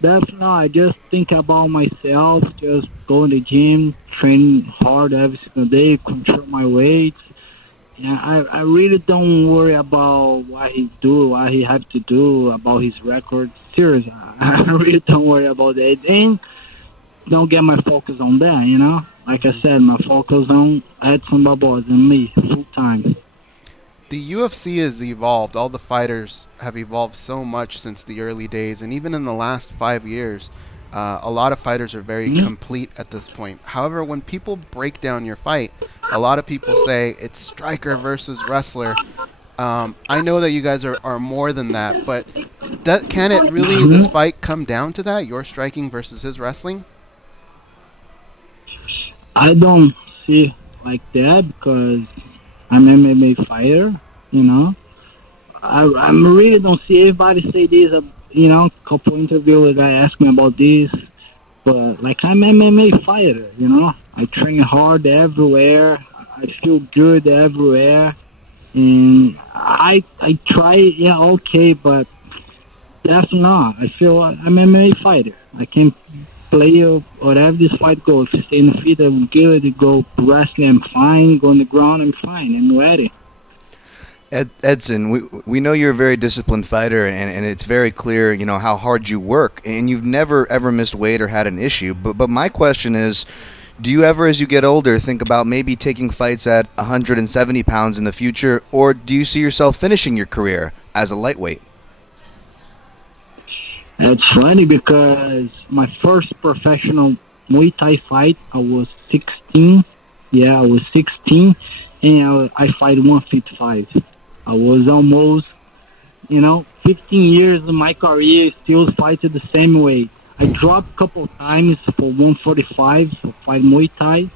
Definitely not. I just think about myself, just go in the gym, train hard every single day, control my weight. Yeah, I really don't worry about what he do, what he have to do, about his record. Seriously, I really don't worry about that. And don't get my focus on that, you know? Like I said, my focus on Edson Barboza and me, full time. The UFC has evolved. All the fighters have evolved so much since the early days, and even in the last 5 years, a lot of fighters are very complete at this point. However, when people break down your fight, a lot of people say it's striker versus wrestler. I know that you guys are more than that, but can it really, this fight, come down to that? Your striking versus his wrestling? I don't see like that because I'm an MMA fighter, you know. I really don't see everybody say this, you know, a couple interviewers guy ask me about this, but like I'm an MMA fighter, you know. I train hard everywhere. I feel good everywhere. And I try, yeah, okay, but that's not. I feel I'm an MMA fighter. I can play whatever this fight goes. If stay in the feet, I'm good. Go wrestling, I'm fine. Go on the ground, I'm fine. I'm ready. Edson, we know you're a very disciplined fighter, and it's very clear, you know, how hard you work, and you've never ever missed weight or had an issue. But my question is, do you ever, as you get older, think about maybe taking fights at 170 pounds in the future, or do you see yourself finishing your career as a lightweight? It's funny because my first professional Muay Thai fight, I was 16. Yeah, I was 16, and I fight 155. I was almost, you know, 15 years of my career, still fighting the same weight. I dropped a couple of times for 145 to fight Muay Thai,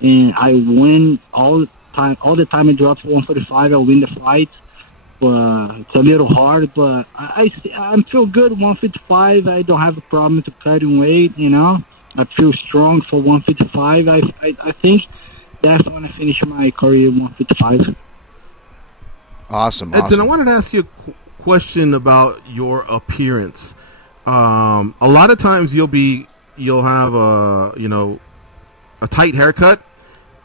and I win all the time. All the time I drop for 145, I win the fight. But it's a little hard, but I feel good 155. I don't have a problem to cutting weight, you know. I feel strong for 155. I think that's when I finish my career 155. Awesome. Edson, I wanted to ask you a question about your appearance. A lot of times you'll have a tight haircut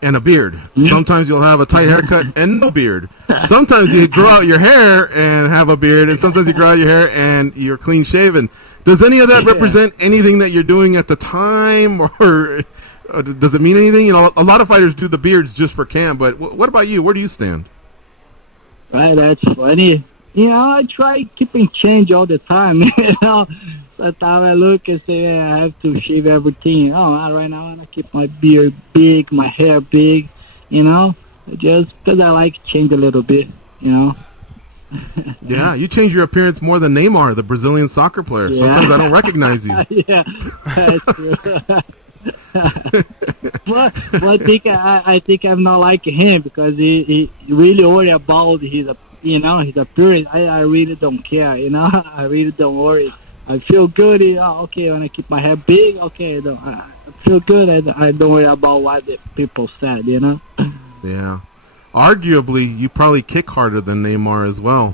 and a beard. Sometimes you'll have a tight haircut and no beard. Sometimes you grow out your hair and have a beard, and sometimes you grow out your hair and you're clean shaven. Does any of that represent anything that you're doing at the time, or does it mean anything? You know, a lot of fighters do the beards just for camp, but what about you? Where do you stand? Right, that's funny. You know, I try keeping change all the time. You know, sometimes I look and say, I have to shave everything. Oh, right now I want to keep my beard big, my hair big. You know, just because I like to change a little bit. You know. Yeah, you change your appearance more than Neymar, the Brazilian soccer player. Yeah. Sometimes I don't recognize you. Yeah, that's true. but I think I'm not like him because he really worry about his appearance. I really don't care, you know. I really don't worry. I feel good. Okay, when I keep my hair big, okay, I feel good. I don't worry about what the people said, you know. Yeah, arguably, you probably kick harder than Neymar as well.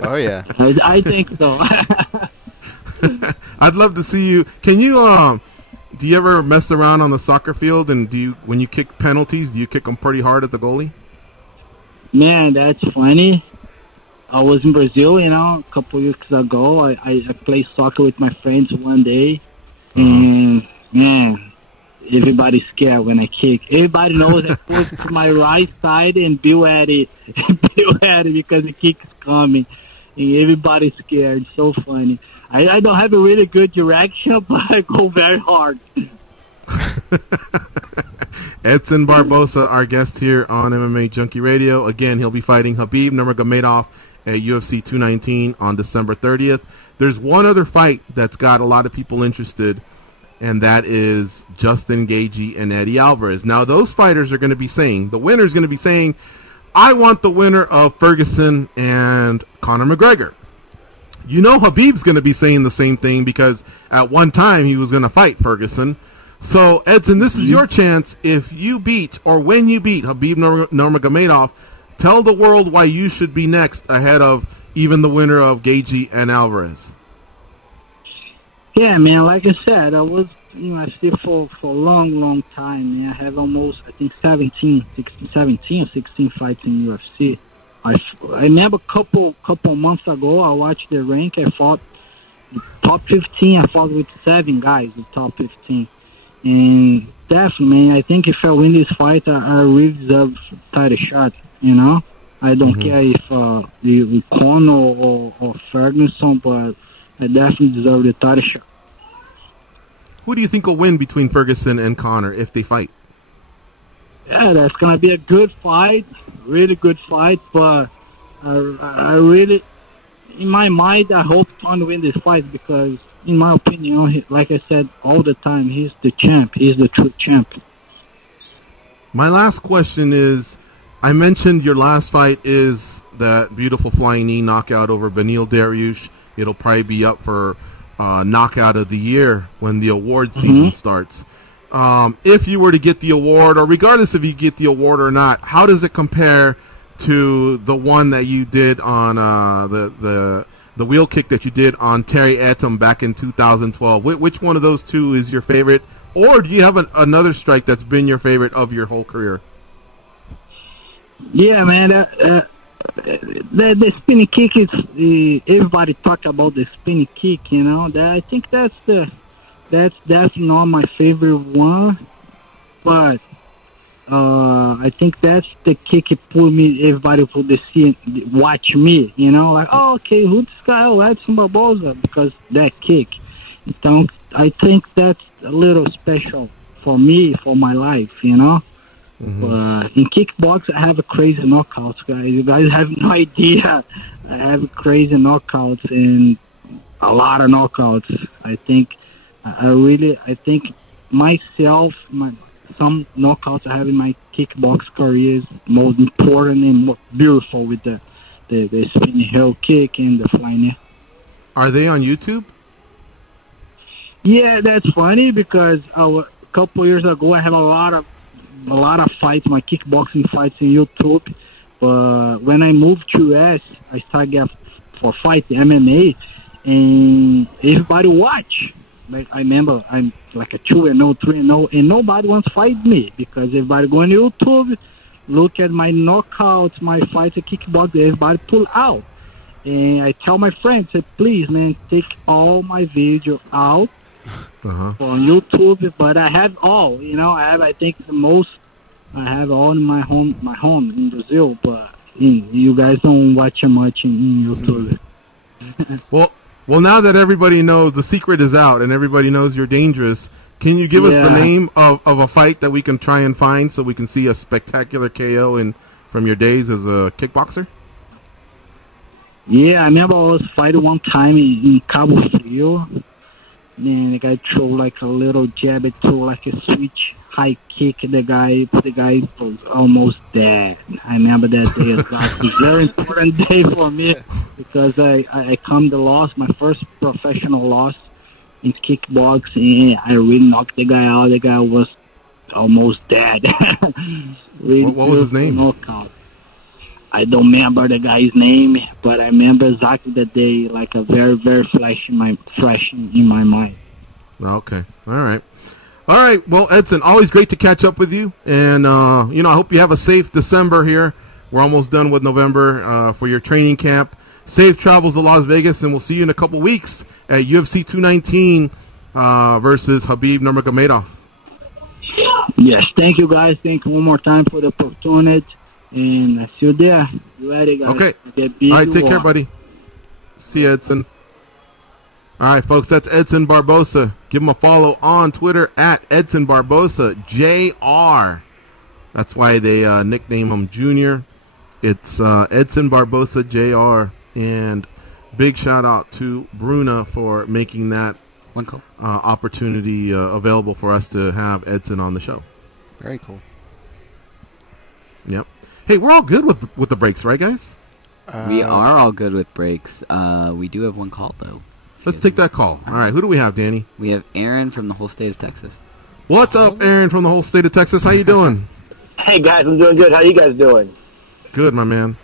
Oh yeah, I think so. I'd love to see you. Can you do you ever mess around on the soccer field, and when you kick penalties, do you kick them pretty hard at the goalie? Man, that's funny. I was in Brazil, a couple weeks ago. I played soccer with my friends one day, and man, everybody's scared when I kick. Everybody knows I put to my right side and Bill at it because the kick is coming, and everybody's scared. It's so funny. I don't have a really good direction, but I go very hard. Edson Barboza, our guest here on MMA Junkie Radio. Again, he'll be fighting Khabib Nurmagomedov at UFC 219 on December 30th. There's one other fight that's got a lot of people interested, and that is Justin Gaethje and Eddie Alvarez. Now, those fighters are going to be saying, the winner's going to be saying, I want the winner of Ferguson and Conor McGregor. You know Khabib's going to be saying the same thing because at one time he was going to fight Ferguson. So, Edson, this is your chance. If you beat, or when you beat Khabib Nurmagomedov, tell the world why you should be next ahead of even the winner of Gaethje and Alvarez. Yeah, man, like I said, I was, I still for a long time, man. I have almost, I think, 17 or 16 fights in UFC. I remember a couple months ago, I watched the rank. I fought the top 15. I fought with 7 guys, the top 15. And definitely, man, I think if I win this fight, I really deserve a title shot, I don't care if Conor or Ferguson, but I definitely deserve the title shot. Who do you think will win between Ferguson and Conor if they fight? Yeah, that's going to be a good fight, really good fight, but I really, in my mind, I hope Conor win this fight because, in my opinion, like I said all the time, he's the champ. He's the true champ. My last question is, I mentioned your last fight is that beautiful flying knee knockout over Beneil Dariush. It'll probably be up for knockout of the year when the award season starts. If you were to get the award, or regardless if you get the award or not, how does it compare to the one that you did on the wheel kick that you did on Terry Etam back in 2012? Which one of those two is your favorite, or do you have another strike that's been your favorite of your whole career? Yeah, man. The spinning kick is everybody talk about the spinning kick. I think that's definitely not my favorite one, but I think that's the kick it put me. Everybody put the scene, watch me. Like, oh, okay, who's this guy? Oh, Edson Barboza, because that kick. I think that's a little special for me, for my life. But in kickbox, I have a crazy knockouts, guys. You guys have no idea. I have crazy knockouts and a lot of knockouts. I think myself, some knockouts I have in my kickbox career is most important and more beautiful with the spinning heel kick and the flying knee. Are they on YouTube? Yeah, that's funny because a couple years ago I have a lot of fights, my kickboxing fights in YouTube. But when I moved to US, I started getting for fight MMA, and everybody watch. Like I remember, I'm like a 2-0, 3-0, and nobody wants to fight me because everybody go on YouTube, look at my knockouts, my fights, kickboxing, everybody pull out. And I tell my friends, say, please, man, take all my video out on YouTube. But I have all, I think the most. I have all in my home in Brazil, but you guys don't watch it much in YouTube. Well, now that everybody knows the secret is out and everybody knows you're dangerous, can you give us the name of a fight that we can try and find so we can see a spectacular KO from your days as a kickboxer? Yeah, I remember I was fighting one time in Cabo Frio, and the guy threw like a little jab, it threw like a switch high kick. The guy was almost dead. I remember that day. It was a very important day for me because I come to loss, my first professional loss in kickboxing, and I really knocked the guy out. The guy was almost dead. What was his name? Knockout. I don't remember the guy's name, but I remember exactly the day, like a very, very fresh in my mind. Okay. All right. Well, Edson, always great to catch up with you. And, I hope you have a safe December here. We're almost done with November for your training camp. Safe travels to Las Vegas, and we'll see you in a couple weeks at UFC 219 versus Khabib Nurmagomedov. Yes, thank you, guys. Thank you one more time for the opportunity. And I see you there. You ready, guys? Okay. All right, take care, buddy. See you, Edson. All right, folks, that's Edson Barboza. Give him a follow on Twitter at Edson Barboza, Jr. That's why they nickname him Junior. It's Edson Barboza, Jr. And big shout out to Bruna for making that opportunity available for us to have Edson on the show. Very cool. Yep. Hey, we're all good with the breaks, right, guys? We are all good with breaks. We do have one call, though. Let's take that call. All right, who do we have, Danny? We have Aaron from the whole state of Texas. What's up, Aaron from the whole state of Texas? How you doing? Hey, guys, I'm doing good. How you guys doing? Good, my man.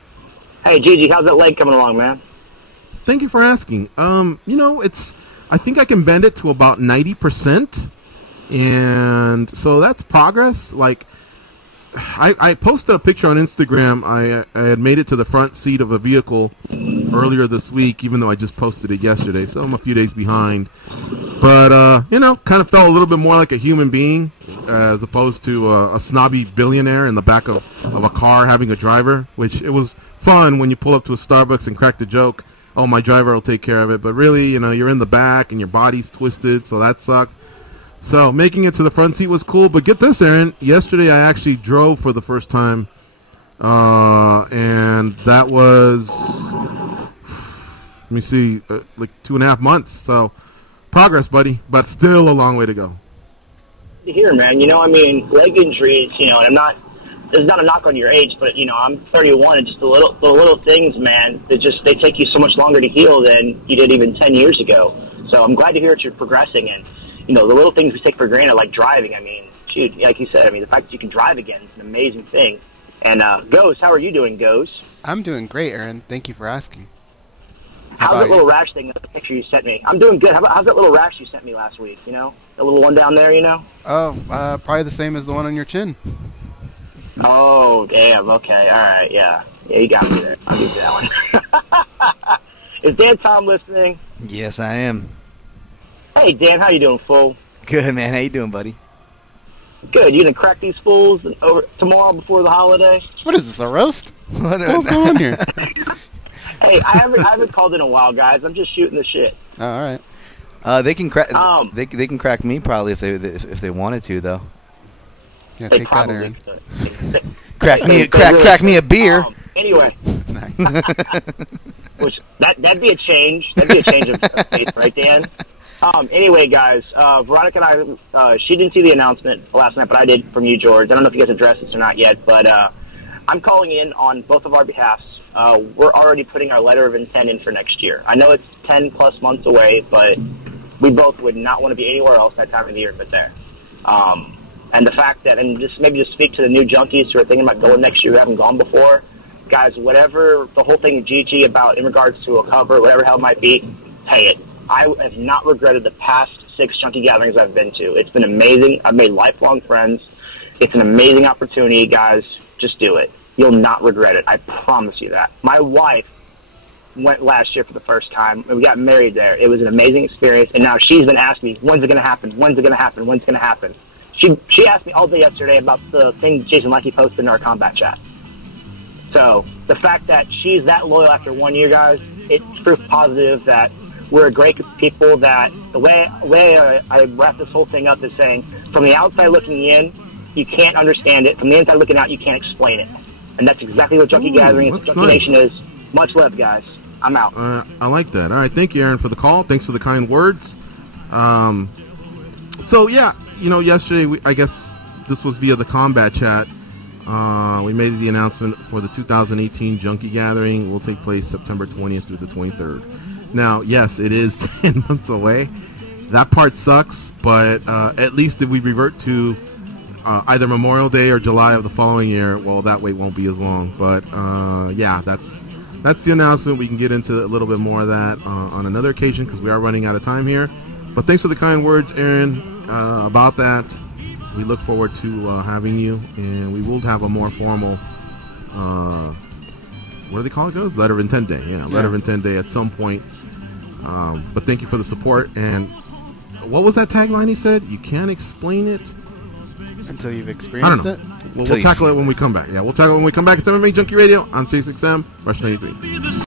Hey, Gigi, how's that leg coming along, man? Thank you for asking. I think I can bend it to about 90%, and so that's progress. Like, I posted a picture on Instagram. I had made it to the front seat of a vehicle earlier this week, even though I just posted it yesterday, so I'm a few days behind. But, kind of felt a little bit more like a human being as opposed to a snobby billionaire in the back of a car having a driver, which it was fun when you pull up to a Starbucks and crack the joke, oh, my driver will take care of it. But really, you're in the back and your body's twisted, so that sucked. So making it to the front seat was cool. But get this, Aaron. Yesterday I actually drove for the first time, and that was, let me see, like 2.5 months. So progress, buddy, but still a long way to go. Here, man. Leg injuries. It's not a knock on your age, but I'm 31, and just the little things, man. They take you so much longer to heal than you did even 10 years ago. So I'm glad to hear that you're progressing, and the little things we take for granted, like driving. Shoot, like you said, the fact that you can drive again is an amazing thing. And Ghost, how are you doing, Ghost? I'm doing great, Aaron. Thank you for asking. How's that little rash thing, the picture you sent me? I'm doing good. How's that little rash you sent me last week, The little one down there, Oh, probably the same as the one on your chin. Oh, damn. Okay. All right. Yeah. Yeah, you got me there. I'll give you that one. Is Dan Tom listening? Yes, I am. Hey, Dan. How you doing, fool? Good, man. How you doing, buddy? Good. You gonna crack these fools over tomorrow before the holiday? What is this, a roast? What's going on here? Hey, I haven't called in a while, guys. I'm just shooting the shit. Oh, all right. They can crack. They can crack me probably if they wanted to, though. Yeah, take that, Aaron. Crack me a beer. Anyway, which that'd be a change. That'd be a change of pace, right, Dan? Anyway, guys, Veronica and I, she didn't see the announcement last night, but I did from you, George. I don't know if you guys addressed this or not yet, but I'm calling in on both of our behalfs. We're already putting our letter of intent in for next year. I know it's 10+ months away, but we both would not want to be anywhere else that time of the year but there. And the fact that, and maybe speak to the new junkies who are thinking about going next year who haven't gone before. Guys, whatever the whole thing GG about in regards to a cover, whatever hell it might be, pay it. I have not regretted the past 6 junkie gatherings I've been to. It's been amazing. I've made lifelong friends. It's an amazing opportunity, guys. Just do it. You'll not regret it. I promise you that. My wife went last year for the first time, and we got married there. It was an amazing experience, and now she's been asking me, when's it going to happen? When's it going to happen? When's it going to happen? She asked me all day yesterday about the thing Jason Leckie posted in our combat chat. So the fact that she's that loyal after 1 year, guys, it's proof positive that we're a great group of people. That the way I wrap this whole thing up is saying, from the outside looking in, you can't understand it. From the inside looking out, you can't explain it. And that's exactly what Junkie Gathering and Junkie Nation is. Much love, guys. I'm out. I like that. All right, thank you, Aaron, for the call. Thanks for the kind words. So, yeah, yesterday, I guess this was via the combat chat. We made the announcement for the 2018 Junkie Gathering. Will take place September 20th through the 23rd. Now, yes, it is 10 months away. That part sucks, but at least if we revert to either Memorial Day or July of the following year. Well, that wait won't be as long. But yeah, that's the announcement. We can get into a little bit more of that on another occasion because we are running out of time here. But thanks for the kind words, Aaron, about that. We look forward to having you, and we will have a more formal, what do they call it, guys? Letter of Intent Day. Yeah, Letter of Intent Day at some point. But thank you for the support. And what was that tagline he said? You can't explain it until you've experienced it? We'll tackle it when we come back. Yeah, we'll tackle it when we come back. It's MMA Junkie Radio on SiriusXM, Rush 93.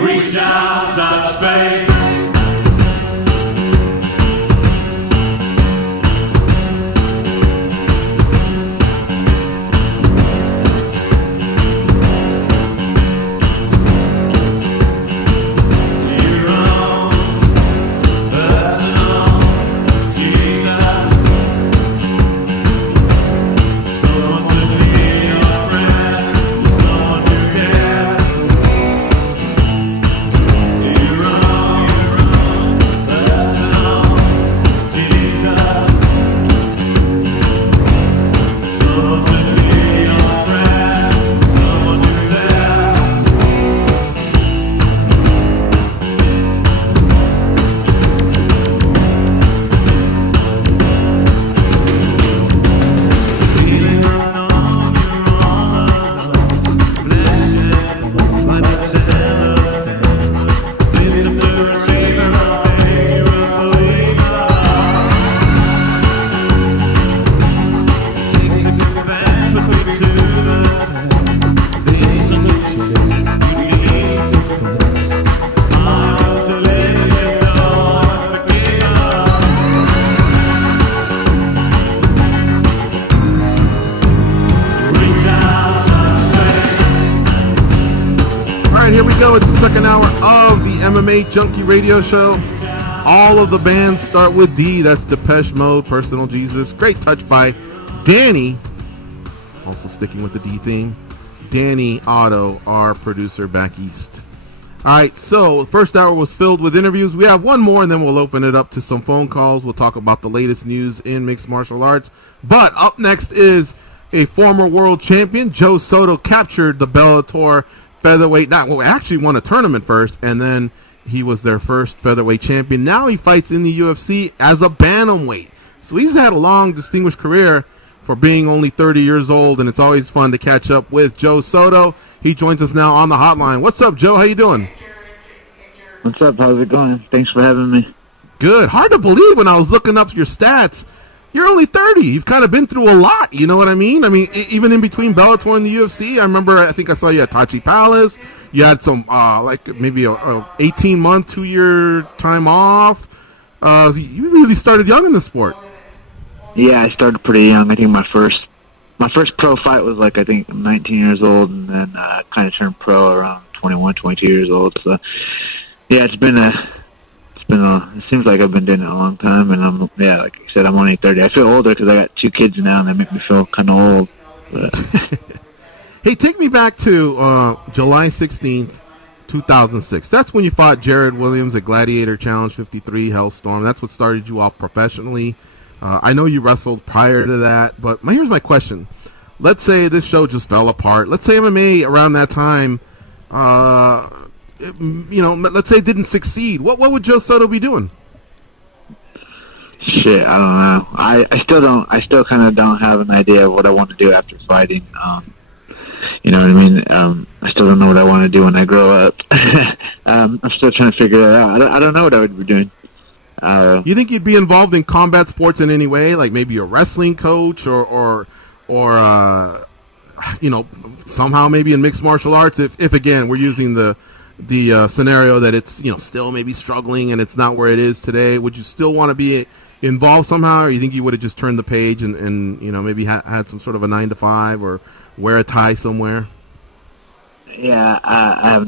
Reach out, touch space. Second hour of the MMA Junkie Radio Show. All of the bands start with D. That's Depeche Mode, Personal Jesus. Great touch by Danny. Also sticking with the D theme. Danny Otto, our producer back east. All right, so the first hour was filled with interviews. We have one more, and then we'll open it up to some phone calls. We'll talk about the latest news in mixed martial arts. But up next is a former world champion. Joe Soto captured the Bellator featherweight. Actually won a tournament first, and then he was their first featherweight champion. Now he fights in the UFC as a bantamweight. So he's had a long, distinguished career for being only 30 years old, and it's always fun to catch up with Joe Soto. He joins us now on the hotline. What's up, Joe? How you doing? What's up? How's it going? Thanks for having me. Good. Hard to believe when I was looking up your stats. You're only 30. You've kind of been through a lot. You know what I mean? Even in between Bellator and the UFC, I think I saw you at Tachi Palace. You had some, maybe a 18-month, 2-year time off. So you really started young in the sport. Yeah, I started pretty young. I think my first pro fight was 19 years old, and then kind of turned pro around 21, 22 years old. So yeah, it seems like I've been doing it a long time, and like I said, I'm only 30. I feel older because I got 2 kids now, and they make me feel kind of old. But hey, take me back to July 16th, 2006. That's when you fought Jared Williams at Gladiator Challenge 53 Hellstorm. That's what started you off professionally. I know you wrestled prior to that, but here's my question. Let's say this show just fell apart. Let's say MMA around that time, let's say it didn't succeed. What would Joe Soto be doing? Shit, I don't know. I still kind of don't have an idea of what I want to do after fighting. You know what I mean? I still don't know what I want to do when I grow up. I'm still trying to figure that out. I don't know what I would be doing. You think you'd be involved in combat sports in any way, like maybe a wrestling coach or somehow maybe in mixed martial arts? If again we're using the scenario that it's still maybe struggling and it's not where it is today, would you still want to be involved somehow, or you think you would have just turned the page and maybe had some sort of a 9-to-5 or wear a tie somewhere? Yeah, I have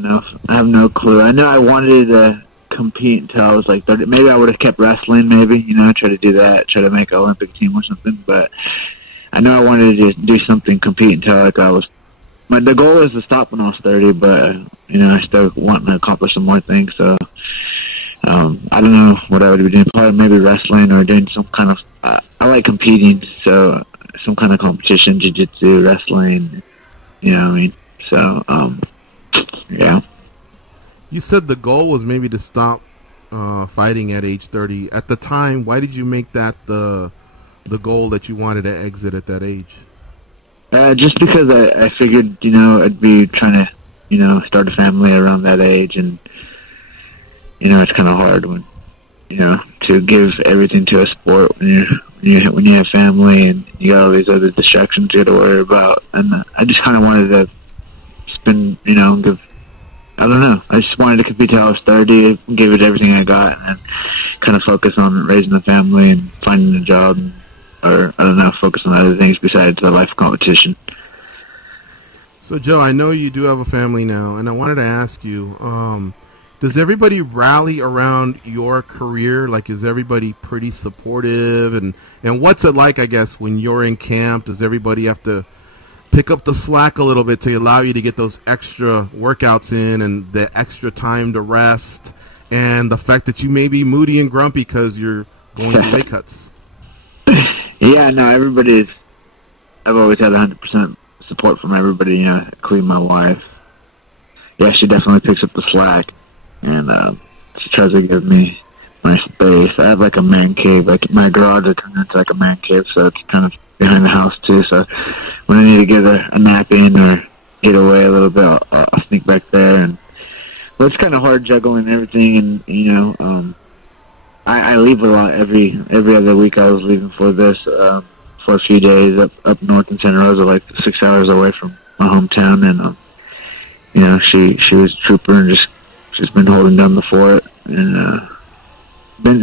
no clue. I know I wanted to compete until I was 30. Maybe I would have kept wrestling, maybe, try to do that, try to make an Olympic team or something, but I know I wanted to just do something, compete until I was, the goal is to stop when I was 30, but, I still want to accomplish some more things, so, I don't know what I would be doing, probably maybe wrestling or doing some kind of, I like competing, so some kind of competition, jiu-jitsu, wrestling, you know what I mean, so, yeah. You said the goal was maybe to stop fighting at age 30. At the time, why did you make that the goal that you wanted to exit at that age? Just because I figured, I'd be trying to, start a family around that age, and, it's kind of hard when, to give everything to a sport when you have family and you got all these other distractions you got to worry about. And I just kind of wanted to spend, I don't know. I just wanted to compete till I was 30, give it everything I got, and then kind of focus on raising a family and finding a job, or, I don't know, focus on other things besides the life competition. So, Joe, I know you do have a family now, and I wanted to ask you, does everybody rally around your career? Like, is everybody pretty supportive? And what's it like, I guess, when you're in camp? Does everybody have to pick up the slack a little bit to allow you to get those extra workouts in and the extra time to rest, and the fact that you may be moody and grumpy because you're going to weight cuts? Yeah, no, I've always had 100% support from everybody, including my wife. Yeah, she definitely picks up the slack, and she tries to give me my space. I have a man cave, my garage is turned into a man cave, so it's kind of behind the house too, so when I need to get a nap in or get away a little bit, I'll sneak back there. And well, it's kind of hard juggling everything, and I leave a lot every other week. I was leaving for this for a few days up north in Santa Rosa, 6 hours away from my hometown, and she was a trooper and she's been holding down the fort, and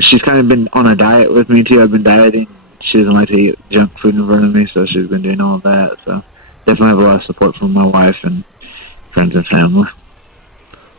she's kind of been on a diet with me too. I've been dieting. She doesn't like to eat junk food in front of me, so she's been doing all of that. So definitely have a lot of support from my wife and friends and family.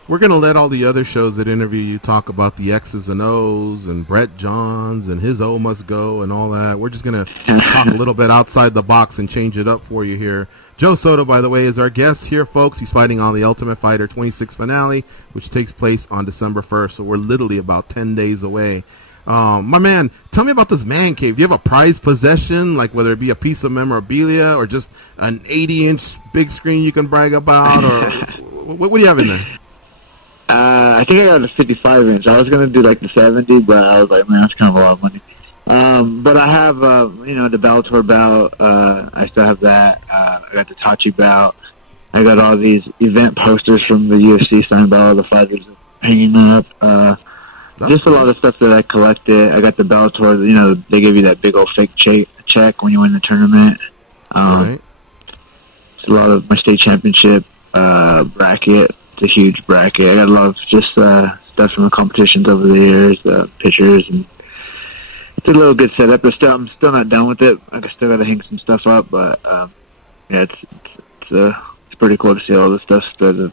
We're going to let all the other shows that interview you talk about the X's and O's and Brett Johns and his O must go and all that. We're just going to talk a little bit outside the box and change it up for you here. Joe Soto, by the way, is our guest here, folks. He's fighting on the Ultimate Fighter 26 finale, which takes place on December 1st, so we're literally about 10 days away. My man, tell me about this man cave. Do you have a prized possession, like whether it be a piece of memorabilia or just an 80-inch big screen you can brag about, or what do you have in there? I think I got a 55-inch. I was going to do like the 70, but I was like, man, that's kind of a lot of money. But I have, the Bellator belt. I still have that. I got the Tachi belt. I got all these event posters from the UFC signed by all the fighters hanging up. Just a lot of stuff that I collected. I got the Bellator. They give you that big old fake check when you win the tournament. Right. It's a lot of my state championship bracket. It's a huge bracket. I got a lot of just stuff from the competitions over the years, pictures, and it's a little good setup. But I'm still not done with it. I still got to hang some stuff up, but it's pretty cool to see all the stuff that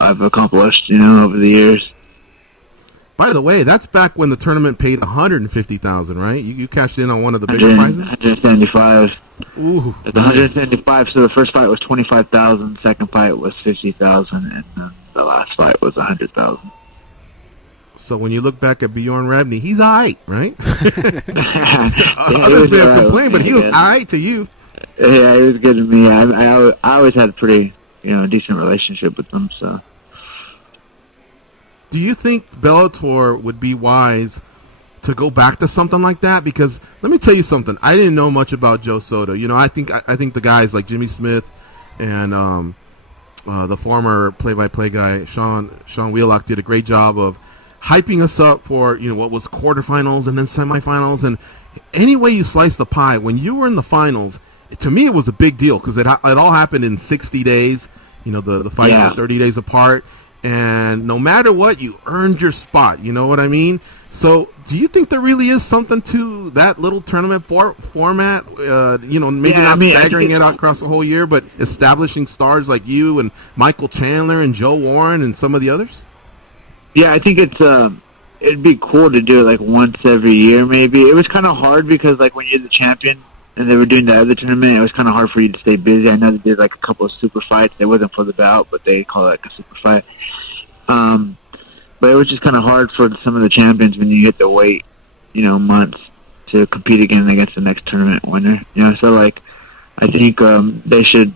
I've accomplished, over the years. By the way, that's back when the tournament paid $150,000, right? You cashed in on one of the bigger prizes. 175. Ooh, it's 175. So the first fight was 25,000. Second fight was 50,000, and then the last fight was 100,000. So when you look back at Bjorn Rebney, he's alright, right? Yeah, Others may have complained, but he was alright to you. Yeah, he was good to me. I always had a pretty decent relationship with him. So. Do you think Bellator would be wise to go back to something like that? Because let me tell you something. I didn't know much about Joe Soto. I think the guys like Jimmy Smith and the former play-by-play guy Sean Wheelock did a great job of hyping us up for what was quarterfinals and then semifinals. And any way you slice the pie, when you were in the finals, to me it was a big deal because it all happened in 60 days. The fights were 30 days apart. And no matter what, you earned your spot. You know what I mean? So do you think there really is something to that little tournament format? Staggering it out across the whole year, but establishing stars like you and Michael Chandler and Joe Warren and some of the others? Yeah, I think it'd be cool to do it like once every year maybe. It was kind of hard because like when you're the champion and they were doing the other tournament, it was kind of hard for you to stay busy. I know they did like a couple of super fights. They wasn't for the bout, but they call it like a super fight. But it was just kind of hard for some of the champions when you get to wait, months to compete again against the next tournament winner. So like, I think they should.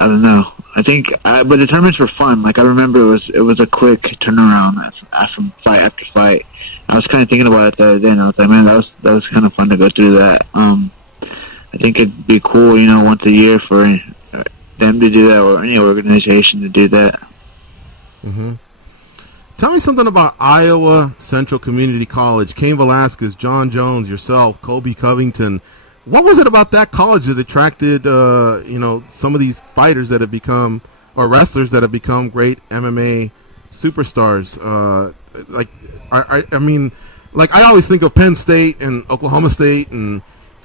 I don't know. I think, but the tournaments were fun. Like I remember, it was a quick turnaround from fight after fight. I was kind of thinking about it the other day, and I was like, man, that was kind of fun to go through that. I think it'd be cool, once a year for them to do that, or any organization to do that. Mm-hmm. Tell me something about Iowa Central Community College. Cain Velasquez, John Jones, yourself, Colby Covington. What was it about that college that attracted, some of these fighters that have become, or wrestlers that have become great MMA superstars? I always think of Penn State and Oklahoma State and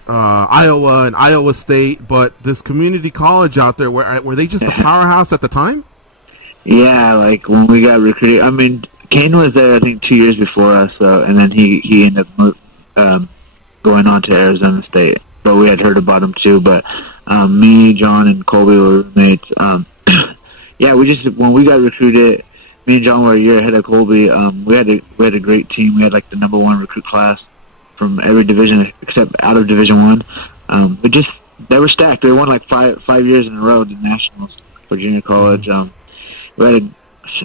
Iowa and Iowa State, but this community college out there, were they just a powerhouse at the time? Yeah, like when we got recruited. I mean, Cain was there, I think, 2 years before us, and then he ended up going on to Arizona State. But we had heard about him too. But me, John, and Colby were roommates. Yeah, when we got recruited, me and John were a year ahead of Colby. We had a great team. We had like the #1 recruit class from every division except out of Division I. They were stacked. They won like five years in a row the nationals for junior college. We had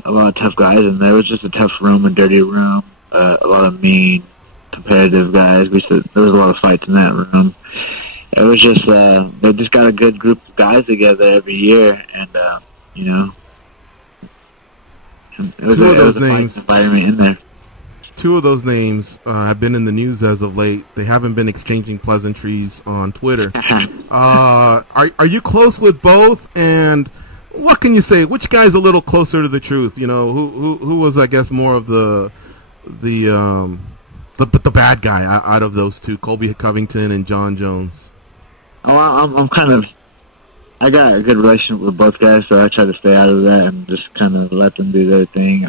a lot of tough guys in there. It was just a tough room, a dirty room, a lot of mean, competitive guys. There was a lot of fights in that room. It was just they just got a good group of guys together every year, and it was a fun environment in there. Two of those names have been in the news as of late. They haven't been exchanging pleasantries on Twitter. Are you close with both? And what can you say? Which guy's a little closer to the truth? Who was, I guess, more of the bad guy out of those two, Colby Covington and John Jones? Oh, I got a good relationship with both guys, so I try to stay out of that and just kind of let them do their thing.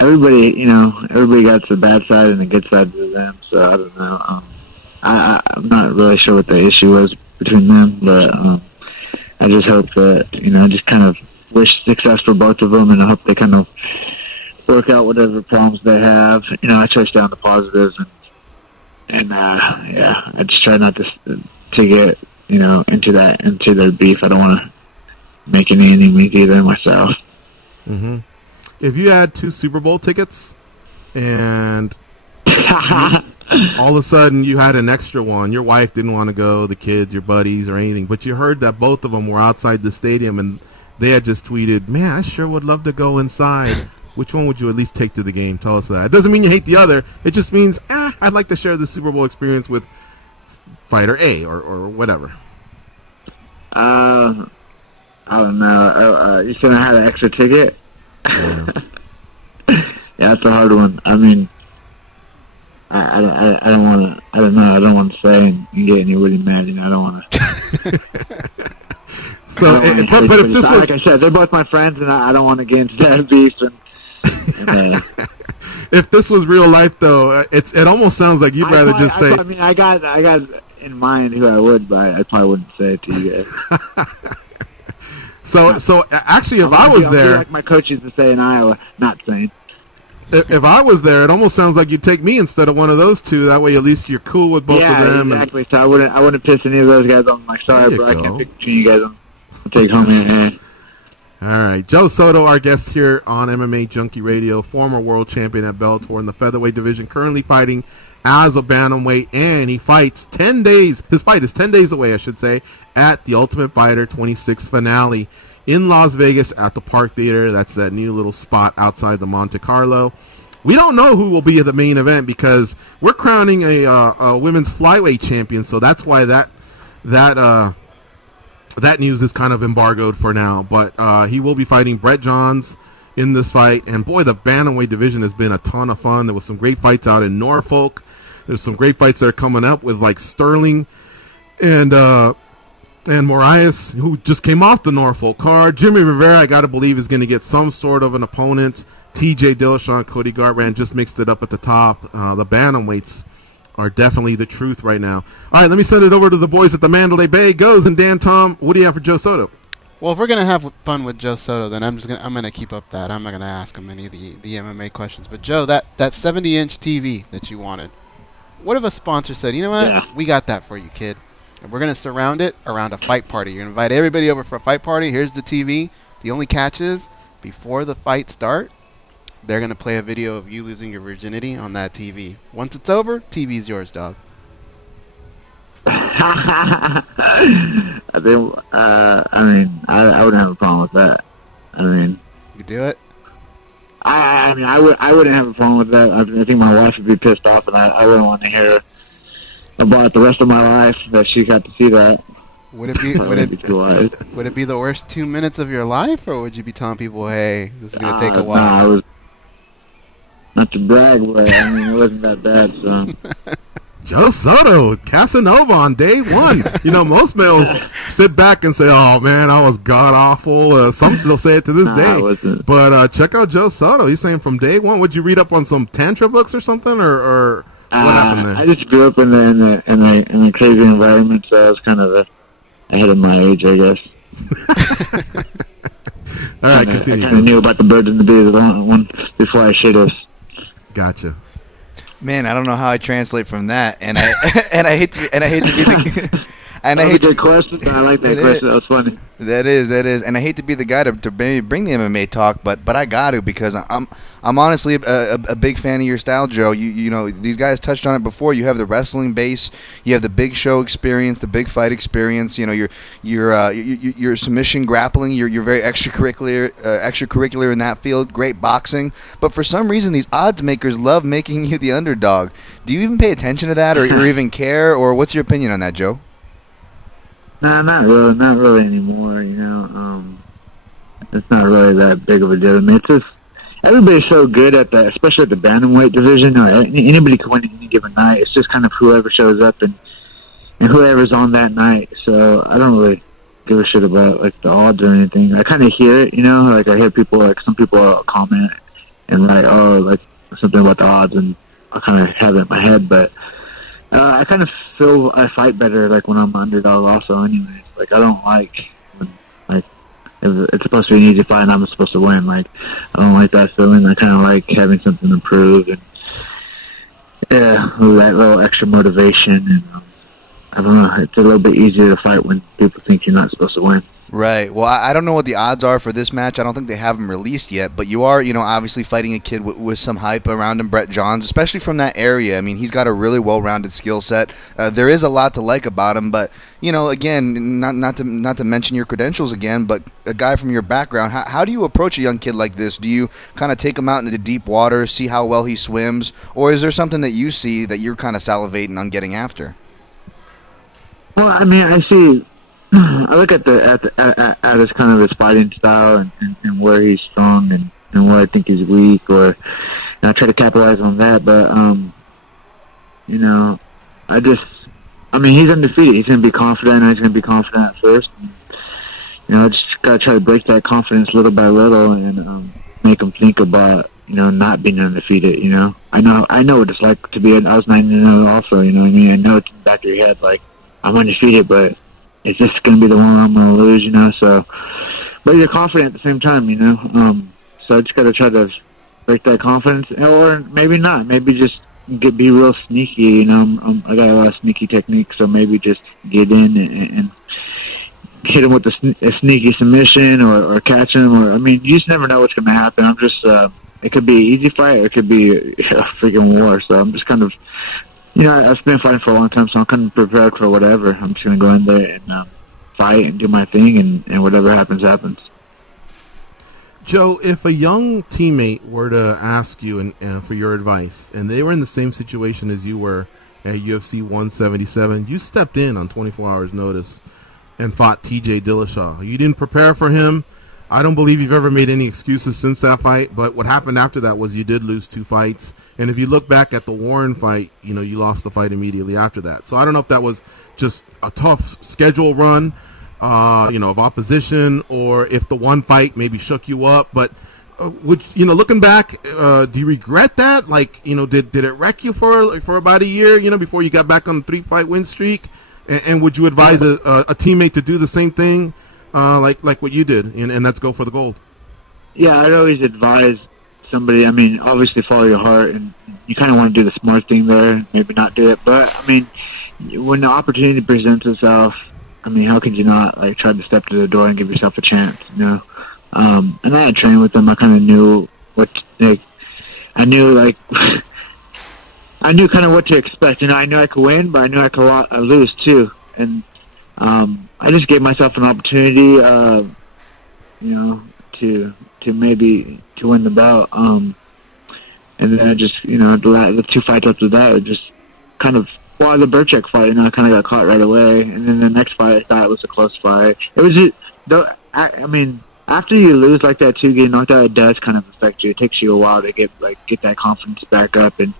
Everybody got the bad side and the good side to them, so I don't know. I'm not really sure what the issue was between them. But I just hope that, I just kind of wish success for both of them, and I hope they kind of work out whatever problems they have. I try to stay on the positives, and I just try not to get into their beef. I don't want to make any enemies either myself. Mm-hmm. If you had 2 Super Bowl tickets and all of a sudden you had an extra one, your wife didn't want to go, the kids, your buddies, or anything, but you heard that both of them were outside the stadium and they had just tweeted, "Man, I sure would love to go inside." Which one would you at least take to the game? Tell us that. It doesn't mean you hate the other. It just means, I'd like to share the Super Bowl experience with fighter A or whatever. I don't know. You said I had an extra ticket? Yeah. Yeah, that's a hard one. I mean, I don't want to. I don't know. I don't want to say and get anybody mad. I don't want to. But if this was, like I said, they're both my friends, and I don't want to get into that beef. If this was real life, though, it almost sounds like you'd rather just say. I mean, I got in mind who I would, but I probably wouldn't say it to you guys. So actually, if I was there, like my coach used to say in Iowa, not saying. If I was there, it almost sounds like you'd take me instead of one of those 2. That way, at least you're cool with both of them. Exactly. So I wouldn't piss any of those guys off. I'm like, sorry, bro, I can't pick between you guys. I'll take home your hand. All right, Joe Soto, our guest here on MMA Junkie Radio, former world champion at Bellator in the featherweight division, currently fighting as a bantamweight, and he fights 10 days. His fight is 10 days away, I should say, at the Ultimate Fighter 26 finale in Las Vegas at the Park Theater. That's that new little spot outside the Monte Carlo. We don't know who will be at the main event because we're crowning a women's flyweight champion, so that's why that news is kind of embargoed for now. But he will be fighting Brett Johns in this fight, and boy, the bantamweight division has been a ton of fun. There was some great fights out in Norfolk. There's some great fights that are coming up with like Sterling and Moraes, who just came off the Norfolk card. Jimmy Rivera, I got to believe, is going to get some sort of an opponent. TJ Dillashaw, Cody Garbrandt just mixed it up at the top. The bantamweights are definitely the truth right now. All right, let me send it over to the boys at the Mandalay Bay. Goes and Dan, Tom, what do you have for Joe Soto? Well, if we're gonna have fun with Joe Soto, then I'm gonna keep up that. I'm not gonna ask him any of the MMA questions. But Joe, that 70-inch TV that you wanted, what if a sponsor said, you know what, we got that for you, kid, and we're gonna surround it around a fight party. You're gonna invite everybody over for a fight party. Here's the TV. The only catch is, before the fight start, they're gonna play a video of you losing your virginity on that TV. Once it's over, TV's yours, dog. I think. I wouldn't have a problem with that. I mean, you do it. I wouldn't have a problem with that. I think my wife would be pissed off, and I wouldn't want to hear about the rest of my life that she got to see that. Would it be? would it be the worst 2 minutes of your life, or would you be telling people, "Hey, this is gonna take a while"? No, not to brag, but I mean, it wasn't that bad. So. Joe Soto, Casanova on day one. You know, most males sit back and say, "Oh man, I was god awful." Some still say it to this day. But check out Joe Soto. He's saying from day one. Would you read up on some tantra books or something, or what happened there? I just grew up in a crazy environment, so I was kind of ahead of my age, I guess. All right, continue. I kind of knew about the birds and the bees before I should have. Gotcha. Man, I don't know how I translate from that, and I hate to be the and I hate to question. I like that question. That was funny. That is, and I hate to be the guy to maybe bring the MMA talk, but I got to, because I'm honestly a big fan of your style, Joe. You know, these guys touched on it before. You have the wrestling base, you have the big show experience, the big fight experience. You know, your submission grappling. You're very extracurricular in that field. Great boxing, but for some reason these odds makers love making you the underdog. Do you even pay attention to that, or even care, or what's your opinion on that, Joe? No, not really anymore. You know, it's not really that big of a deal. I mean, it's just everybody's so good at that, especially at the bantamweight division. Or anybody can win any given night. It's just kind of whoever shows up and whoever's on that night. So I don't really give a shit about like the odds or anything. I kind of hear it, you know, like I hear people, like some people comment and write, oh, like something about the odds, and I kind of have it in my head, but I kind of feel I fight better like when I'm underdog also anyways. Like I don't like when, like if it's supposed to be an easy fight and I'm supposed to win. Like I don't like that feeling. I kind of like having something to prove and that little extra motivation. And I don't know, it's a little bit easier to fight when people think you're not supposed to win. Right. Well, I don't know what the odds are for this match. I don't think they have them released yet. But you are, obviously fighting a kid with some hype around him, Brett Johns, especially from that area. I mean, he's got a really well-rounded skill set. There is a lot to like about him. But, again, not to mention your credentials again, but a guy from your background, how do you approach a young kid like this? Do you kind of take him out into the deep water, see how well he swims? Or is there something that you see that you're kind of salivating on getting after? Well, I mean, I see... I look at his kind of his fighting style and where he's strong and where I think he's weak, and I try to capitalize on that. But he's undefeated. He's going to be confident. He's going to be confident at first. And, I just got to try to break that confidence little by little and make him think about not being undefeated. I know what it's like to be. I was 9-0 also. I know it's in the back of your head like I'm undefeated, but is this going to be the one I'm going to lose, So, but you're confident at the same time, So I just got to try to break that confidence, or maybe not. Maybe just be real sneaky, I got a lot of sneaky techniques, so maybe just get in and hit him with a sneaky submission or catch him. Or you just never know what's going to happen. I'm just, it could be an easy fight, or it could be a freaking war. So I'm just kind of. I've been fighting for a long time, so I'm kind of prepared for whatever. I'm just going to go in there and fight and do my thing, and whatever happens, happens. Joe, if a young teammate were to ask you and for your advice, and they were in the same situation as you were at UFC 177, you stepped in on 24 hours' notice and fought TJ Dillashaw. You didn't prepare for him. I don't believe you've ever made any excuses since that fight, but what happened after that was you did lose 2 fights. And if you look back at the Warren fight, you lost the fight immediately after that. So I don't know if that was just a tough schedule run, of opposition, or if the one fight maybe shook you up. But looking back, do you regret that? Like, did it wreck you for about a year, before you got back on the 3-fight win streak? And would you advise a teammate to do the same thing, like what you did, and that's go for the gold? Yeah, I'd always advise somebody, obviously follow your heart, and you kind of want to do the smart thing there, maybe not do it, but, when the opportunity presents itself, how could you not, try to step to the door and give yourself a chance, And I had trained with them, I kind of knew I knew kind of what to expect, I knew I could win, but I knew I could lose too, and, I just gave myself an opportunity, to maybe to win the bout, and then I just the 2 fights after that, it just kind of the Burchak fight, I kind of got caught right away, and then the next fight I thought it was a close fight. It was just after you lose like that too, getting knocked out, it does kind of affect you. It takes you a while to get that confidence back up, and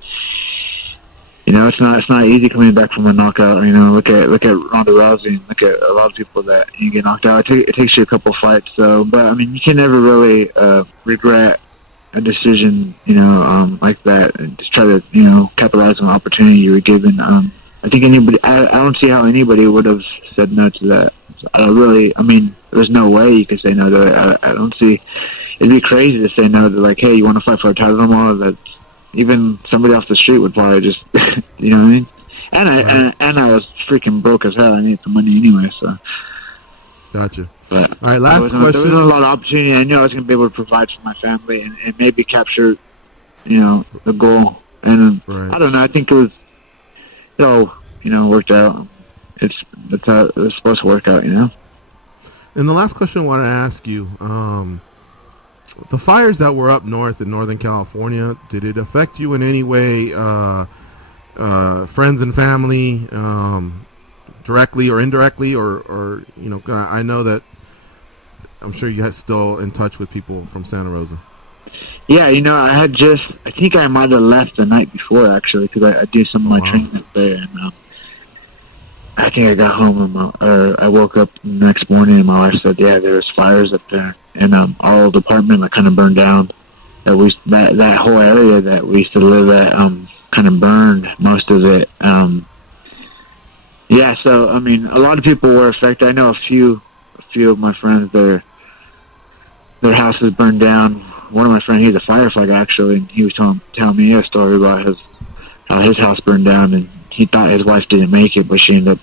it's not easy coming back from a knockout. Look at Ronda Rousey, and look at a lot of people that you get knocked out. It takes you a couple fights. So, but you can never really regret a decision, like that, and just try to capitalize on the opportunity you were given. I think I don't see how anybody would have said no to that. So there's no way you could say no to it. I don't see. It'd be crazy to say no to hey, you want to fight for a title tomorrow? That's even somebody off the street would probably just, you know what I mean? And I was freaking broke as hell. I needed some money anyway, so. Gotcha. But all right, last question. There was a lot of opportunity. I knew I was going to be able to provide for my family and maybe capture, the goal. And right. I don't know. I think it all, worked out. It's how it was supposed to work out, And the last question I want to ask you, the fires that were up north in Northern California, did it affect you in any way, friends and family, directly or indirectly, or I know that I'm sure you're still in touch with people from Santa Rosa. Yeah, I think I might have left the night before, actually, because I do some of my training up there, and I think I got home, I woke up the next morning, and my wife said, yeah, there was fires up there, and our old apartment kind of burned down. That whole area that we used to live at kind of burned, most of it, Yeah, so I mean, a lot of people were affected. I know a few of my friends, their houses burned down. One of my friends, he's a firefighter actually, and he was telling me a story about how his house burned down, and he thought his wife didn't make it, but she ended up,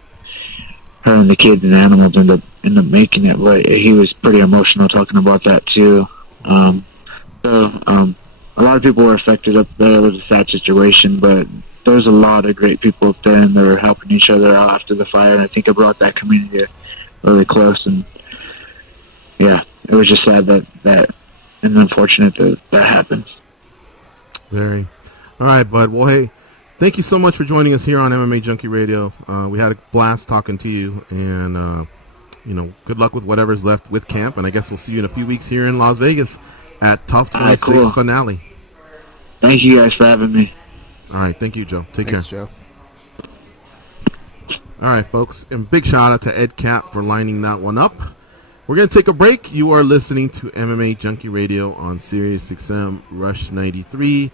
her and the kids and the animals ended up making it. But he was pretty emotional talking about that too. A lot of people were affected up there. It was a sad situation, but there's a lot of great people up there, and they were helping each other out after the fire, and I think it brought that community really close. And yeah, it was just sad that and unfortunate that happens. Very. All right, bud. Well, hey, thank you so much for joining us here on MMA Junkie Radio. We had a blast talking to you, and good luck with whatever's left with camp. And I guess we'll see you in a few weeks here in Las Vegas at Tough 26 cool. finale. Thank you guys for having me. All right, thank you, Joe. Take Thanks, care. Joe. All right, folks, and big shout out to Ed Cap for lining that one up. We're going to take a break. You are listening to MMA Junkie Radio on Sirius XM Rush 93.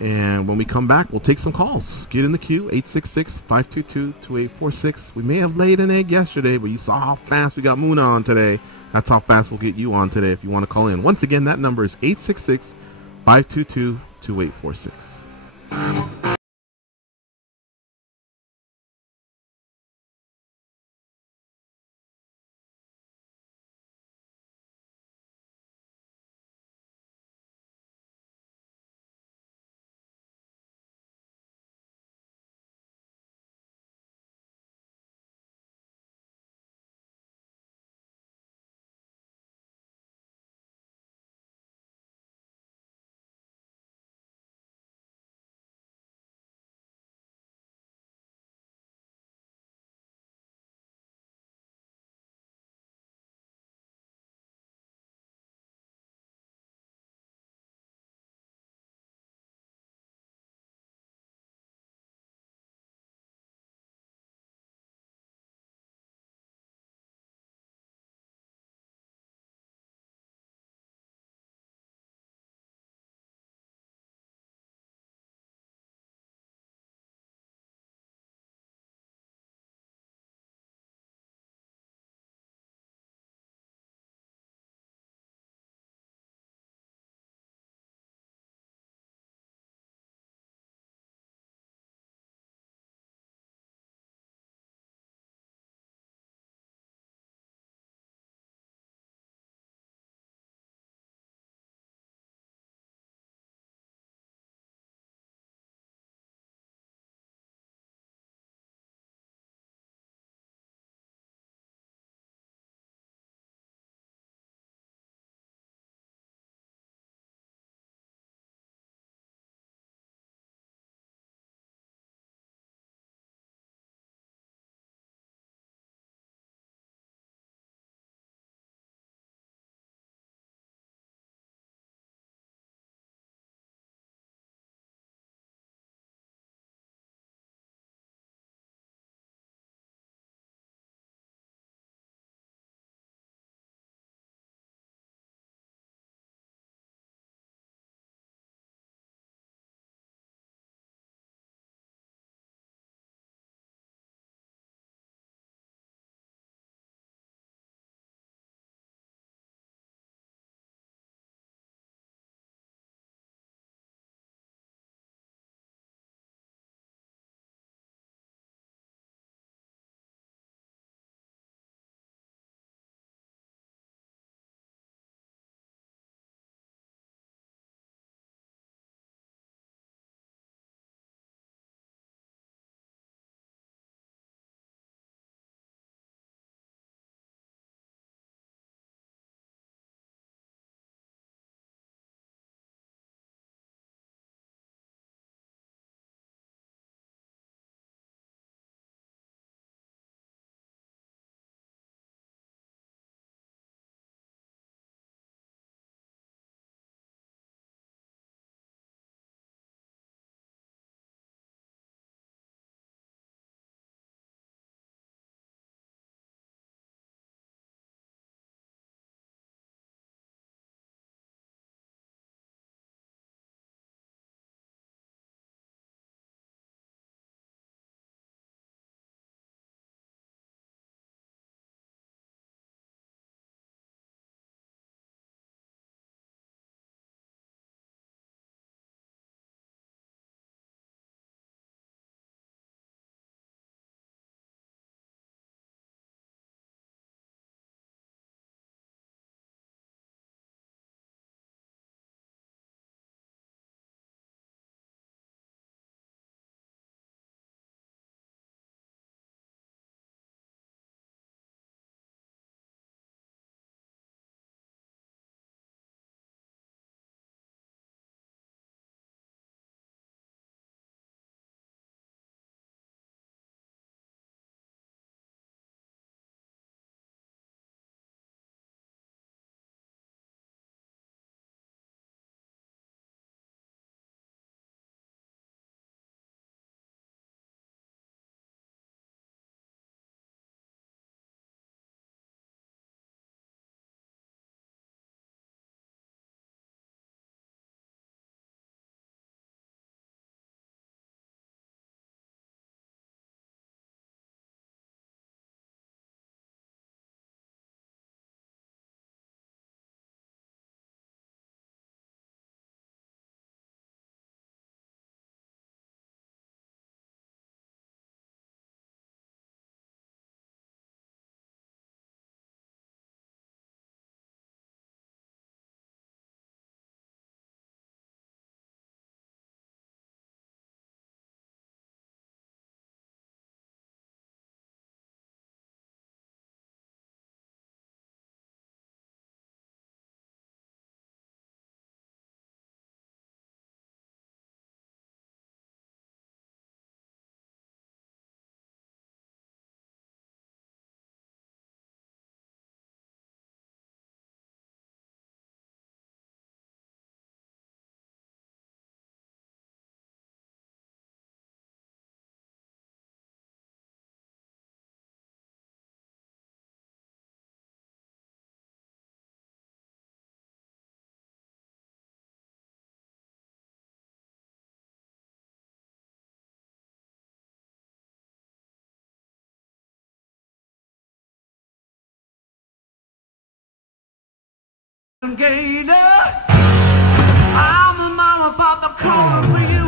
And when we come back, we'll take some calls. Get in the queue, 866-522-2846. We may have laid an egg yesterday, but you saw how fast we got Muna on today. That's how fast we'll get you on today if you want to call in. Once again, that number is 866-522-2846. Gator, I'm the mama papa calling for you.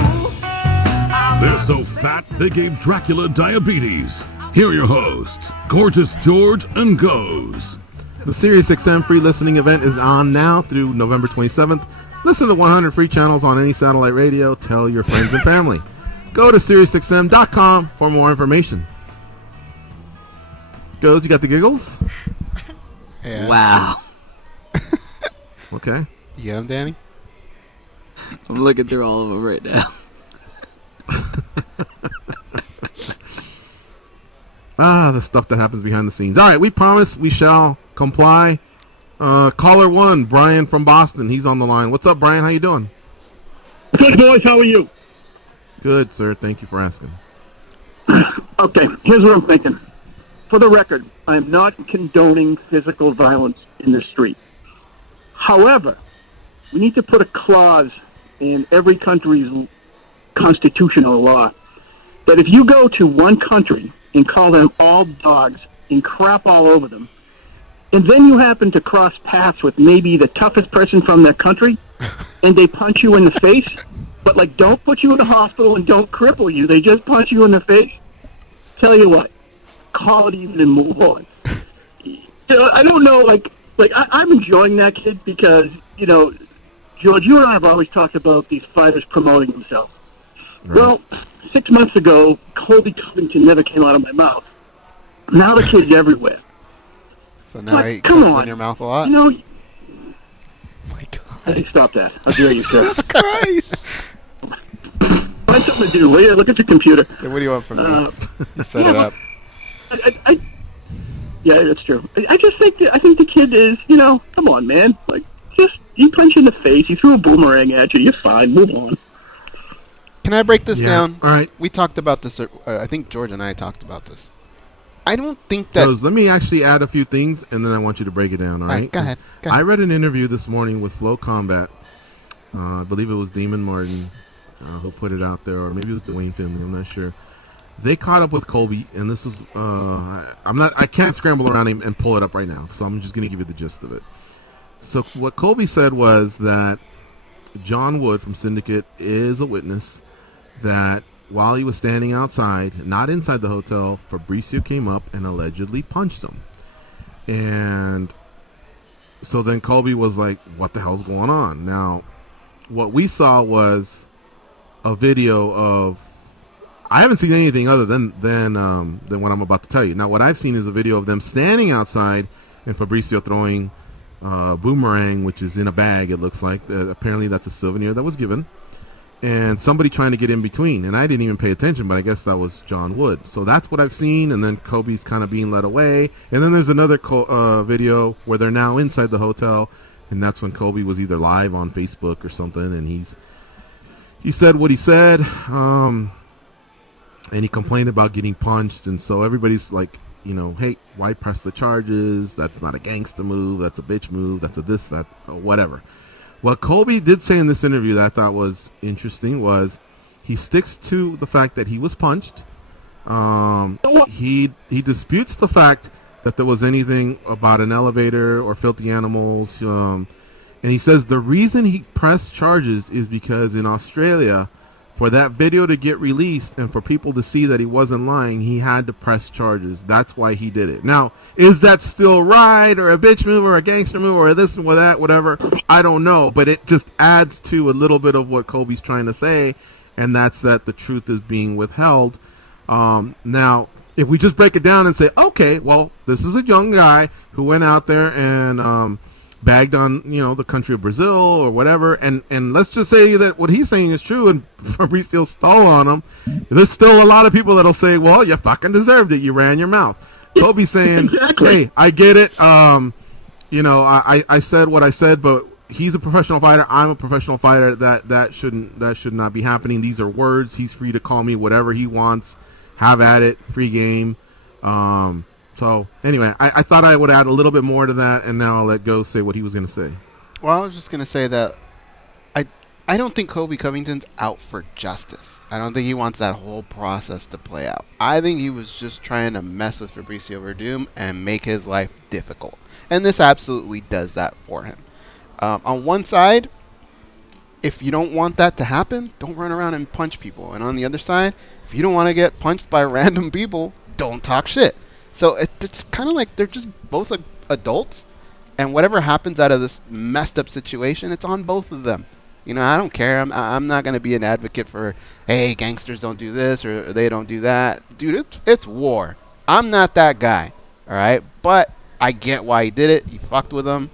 They're so fat they gave Dracula diabetes. Here are your hosts, Gorgeous George and Goes. The SiriusXM free listening event is on now through November 27th. Listen to 100 free channels on any satellite radio. Tell your friends and family. Go to SiriusXM.com for more information. Goes, you got the giggles? Yeah. Wow. Okay. You get them, Danny? I'm looking through all of them right now. The stuff that happens behind the scenes. All right, we promise we shall comply. Caller 1, Brian from Boston. He's on the line. What's up, Brian? How you doing? Good, boys. How are you? Good, sir. Thank you for asking. Okay, here's what I'm thinking. For the record, I am not condoning physical violence in the street. However, we need to put a clause in every country's constitutional law that if you go to one country and call them all dogs and crap all over them, and then you happen to cross paths with maybe the toughest person from that country, and they punch you in the face, but like don't put you in the hospital and don't cripple you, they just punch you in the face, tell you what, call it even and move on. I don't know, I'm enjoying that kid because, George, you and I have always talked about these fighters promoting themselves. Right. Well, 6 months ago, Colby Covington never came out of my mouth. Now the kid's everywhere. So now he comes in your mouth a lot? Oh my God. Hey, stop that. How dare you, sir? Jesus Christ! Find something to do, will you? Look at your computer. Hey, what do you want from me? You set it up. Yeah, that's true. I just think the kid is, come on, man. You punch in the face, you threw a boomerang at you, you're fine, move on. Can I break this down? All right. We talked about this, I think George and I talked about this. I don't think that... Let me actually add a few things, and then I want you to break it down, all right? Go ahead. I read an interview this morning with Flow Combat. I believe it was Damon Martin who put it out there, or maybe it was the Wayne family, I'm not sure. They caught up with Colby, and this is I can't scramble around him and pull it up right now, so I'm just going to give you the gist of it. So what Colby said was that John Wood from Syndicate is a witness that while he was standing outside, not inside the hotel, Fabricio came up and allegedly punched him. And so then Colby was like, what the hell's going on? Now, what we saw was a video of... I haven't seen anything other than what I'm about to tell you. Now, what I've seen is a video of them standing outside and Fabricio throwing boomerang, which is in a bag, it looks like. Apparently, that's a souvenir that was given. And somebody trying to get in between. And I didn't even pay attention, but I guess that was John Wood. So that's what I've seen, and then Kobe's kind of being led away. And then there's another video where they're now inside the hotel, and that's when Kobe was either live on Facebook or something, and he said what he said. And he complained about getting punched, and so everybody's like, hey, why press the charges? That's not a gangster move. That's a bitch move. That's a this, that, whatever. What Colby did say in this interview that I thought was interesting was he sticks to the fact that he was punched. He disputes the fact that there was anything about an elevator or filthy animals. And he says the reason he pressed charges is because in Australia, for that video to get released and for people to see that he wasn't lying, he had to press charges. That's why he did it. Now, is that still right, or a bitch move, or a gangster move, or this or that, whatever? I don't know, but it just adds to a little bit of what Colby's trying to say, and that's that the truth is being withheld. Now, if we just break it down and say, okay, well, this is a young guy who went out there and bagged on, the country of Brazil or whatever, and let's just say that what he's saying is true and Fabricio stole on him, there's still a lot of people that'll say, well, you fucking deserved it, you ran your mouth. Kobe's saying, exactly. Hey, I get it, I said what I said, but he's a professional fighter, I'm a professional fighter, that should not be happening. These are words, he's free to call me whatever he wants, have at it, free game. So, anyway, I thought I would add a little bit more to that, and now I'll let Go say what he was going to say. Well, I was just going to say that I don't think Colby Covington's out for justice. I don't think he wants that whole process to play out. I think he was just trying to mess with Fabricio Verdum and make his life difficult. And this absolutely does that for him. On one side, if you don't want that to happen, don't run around and punch people. And on the other side, if you don't want to get punched by random people, don't talk shit. So it's kind of like they're just both adults, and whatever happens out of this messed up situation, it's on both of them. You know, I don't care. I'm not going to be an advocate for, hey, gangsters don't do this or they don't do that. Dude, it's war. I'm not that guy, all right? But I get why he did it. He fucked with them.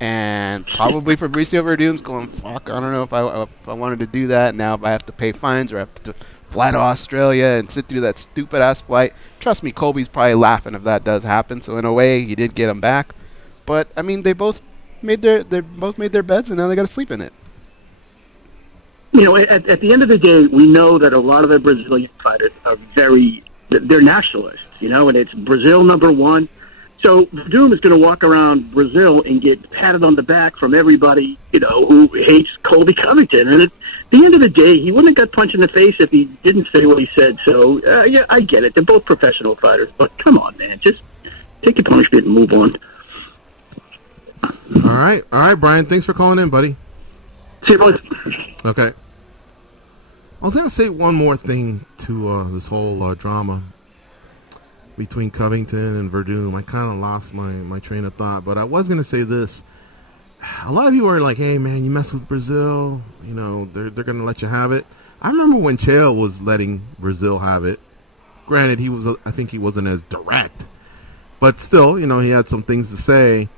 And probably Fabricio Verdum's going, fuck, I don't know if I wanted to do that. Now if I have to pay fines or I have to fly to Australia and sit through that stupid-ass flight. Trust me, Colby's probably laughing if that does happen. So in a way, he did get him back. But, I mean, they both made their beds, and now they got to sleep in it. You know, at the end of the day, we know that a lot of the Brazilian fighters are they're nationalists, you know, and it's Brazil #1. So Verdum is going to walk around Brazil and get patted on the back from everybody, you know, who hates Colby Covington. And at the end of the day, he wouldn't have got punched in the face if he didn't say what he said. So, yeah, I get it. They're both professional fighters. But come on, man. Just take your punishment and move on. All right, Brian. Thanks for calling in, buddy. See you, boys. Okay. I was going to say one more thing to this whole drama between Covington and Verdum. I kind of lost my train of thought, but I was going to say this. A lot of people are like, hey, man, you mess with Brazil, you know, they're going to let you have it. I remember when Chael was letting Brazil have it. Granted, I think he wasn't as direct, but still, you know, he had some things to say.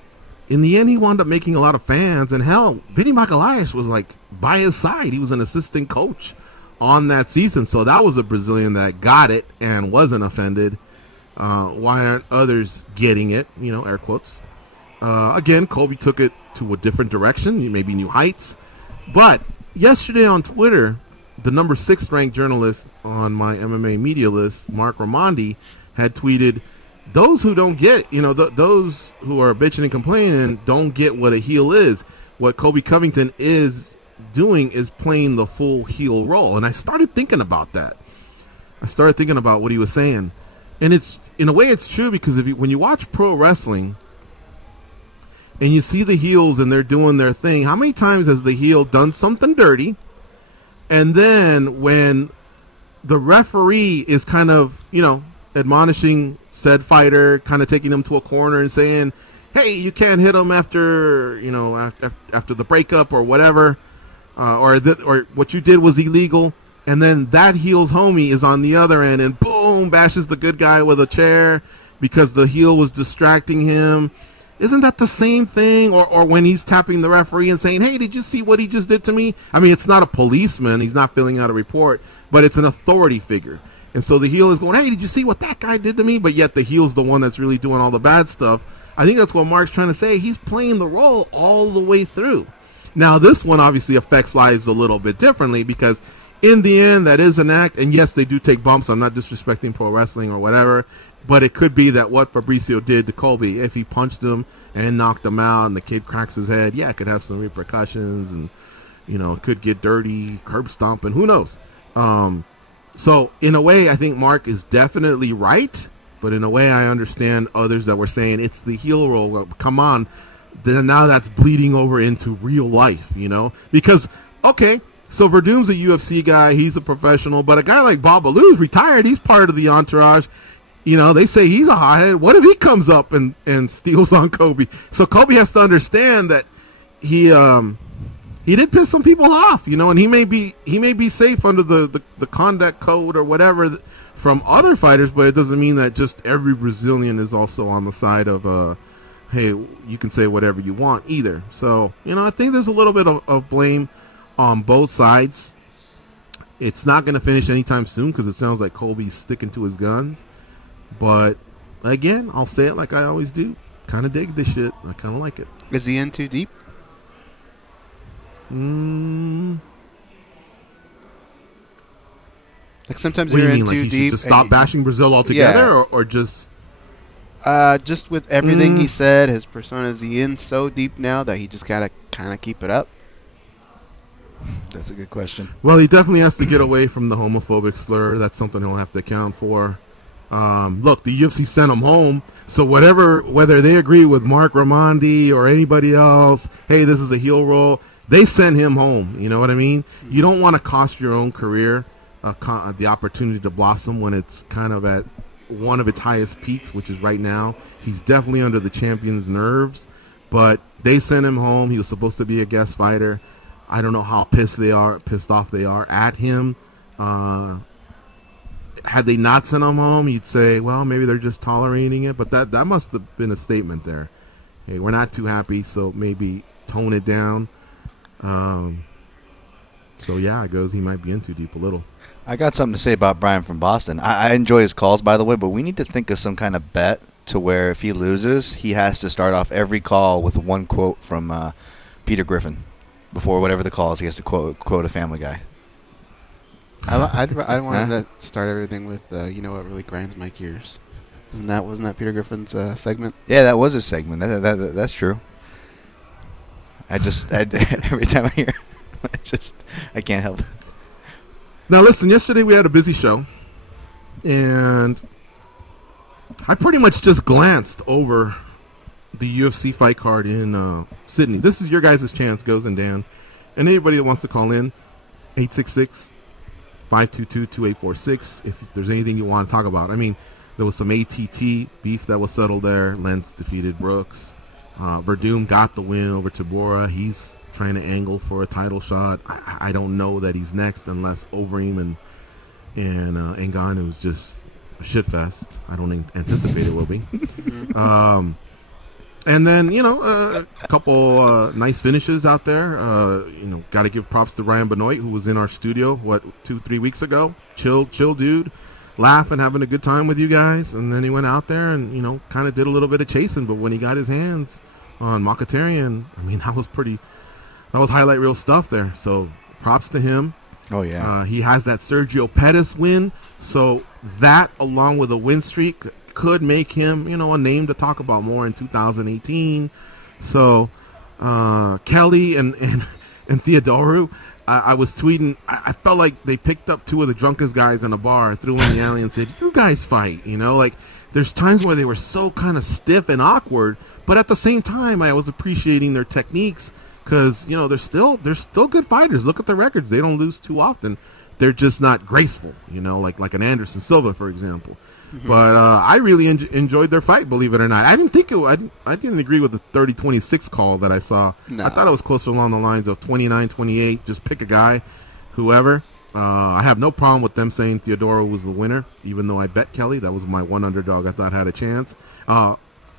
In the end, he wound up making a lot of fans, and hell, Vinny Magalhães was like by his side. He was an assistant coach on that season, so that was a Brazilian that got it and wasn't offended. Why aren't others getting it? You know, air quotes. Again, Colby took it to a different direction, maybe new heights. But yesterday on Twitter, the number 6 ranked journalist on my MMA media list, Mark Raimondi, had tweeted, those who don't get, you know, those who are bitching and complaining don't get what a heel is. What Colby Covington is doing is playing the full heel role. And I started thinking about that. I started thinking about what he was saying. And it's, in a way, it's true, because when you watch pro wrestling and you see the heels and they're doing their thing, how many times has the heel done something dirty, and then when the referee is kind of, you know, admonishing said fighter, kind of taking him to a corner and saying, hey, you can't hit him after, you know, after the breakup or whatever, or what you did was illegal. And then that heel's homie is on the other end and boom, bashes the good guy with a chair because the heel was distracting him. Isn't that the same thing? Or when he's tapping the referee and saying, hey, did you see what he just did to me? I mean, it's not a policeman. He's not filling out a report, but it's an authority figure. And so the heel is going, hey, did you see what that guy did to me? But yet the heel's the one that's really doing all the bad stuff. I think that's what Mark's trying to say. He's playing the role all the way through. Now, this one obviously affects lives a little bit differently, because in the end, that is an act, and yes, they do take bumps. I'm not disrespecting pro wrestling or whatever, but it could be that what Fabricio did to Colby, if he punched him and knocked him out and the kid cracks his head, yeah, it could have some repercussions, and, you know, it could get dirty, curb stomping, who knows. So, in a way, I think Mark is definitely right, but in a way, I understand others that were saying it's the heel role. Well, come on, then now that's bleeding over into real life, you know? Because, okay, so Verdum's a UFC guy, he's a professional, but a guy like Bob Ballou's retired, he's part of the entourage. You know, they say he's a hothead. What if he comes up and steals on Colby? So Colby has to understand that he did piss some people off, you know, and he may be safe under the conduct code or whatever from other fighters, but it doesn't mean that just every Brazilian is also on the side of hey, you can say whatever you want either. So, you know, I think there's a little bit of blame on both sides. It's not going to finish anytime soon, because it sounds like Colby's sticking to his guns. But again, I'll say it like I always do. Kind of dig this shit. I kind of like it. Is he in too deep? Like sometimes you're in too deep. Just stop bashing Brazil altogether, yeah. or just just with everything he said, his persona, is he in so deep now that he just gotta kind of keep it up? That's a good question. Well, he definitely has to get away from the homophobic slur. That's something he'll have to account for. Look, the UFC sent him home, so whether they agree with Mark Raimondi or anybody else, hey, this is a heel roll, they sent him home. You know what I mean? You don't want to cost your own career the opportunity to blossom when it's kind of at one of its highest peaks, which is right now. He's definitely under the champion's nerves, but they sent him home. He was supposed to be a guest fighter. I don't know how pissed off they are at him. Had they not sent him home, you'd say, well, maybe they're just tolerating it. But that must have been a statement there. Hey, we're not too happy, so maybe tone it down. So, yeah, it goes, he might be in too deep a little. I got something to say about Brian from Boston. I enjoy his calls, by the way, but we need to think of some kind of bet to where if he loses, he has to start off every call with one quote from Peter Griffin. Before whatever the call is, he has to quote a Family Guy. I wanted to start everything with you know what really grinds my gears. Wasn't that Peter Griffin's segment? Yeah, that was his segment. That's true. Every time I hear, I can't help it. Now listen, yesterday we had a busy show, and I pretty much just glanced over the UFC fight card in Sydney. This is your guys' chance, Goes and Dan, and anybody that wants to call in, 866-522-2846 if there's anything you want to talk about. I mean, there was some ATT beef that was settled there. Lentz defeated Brooks. Verdum got the win over Tabora. He's trying to angle for a title shot. I don't know that he's next unless Overeem and Ngannou is just a shit fest. I don't anticipate it will be. And then, you know, a couple nice finishes out there. You know, got to give props to Ryan Benoit, who was in our studio, 2-3 weeks ago. Chill dude. Laughing, having a good time with you guys. And then he went out there and, you know, kind of did a little bit of chasing. But when he got his hands on Mkhitaryan, I mean, that was highlight reel stuff there. So props to him. Oh, yeah. He has that Sergio Pettis win. So that, along with a win streak, could make him, you know, a name to talk about more in 2018. So Kelly and Theodorou, I was tweeting, I felt like they picked up two of the drunkest guys in a bar, threw in the alley and said, you guys fight. You know, like there's times where they were so kind of stiff and awkward, but at the same time I was appreciating their techniques because, you know, they're still good fighters. Look at their records. They don't lose too often. They're just not graceful, you know, like an Anderson Silva, for example. But I really enjoyed their fight, believe it or not. I didn't agree with the 30-26 call that I saw. No. I thought it was closer along the lines of 29-28. Just pick a guy, whoever. I have no problem with them saying Theodorou was the winner, even though I bet Kelly. That was my one underdog I thought had a chance. To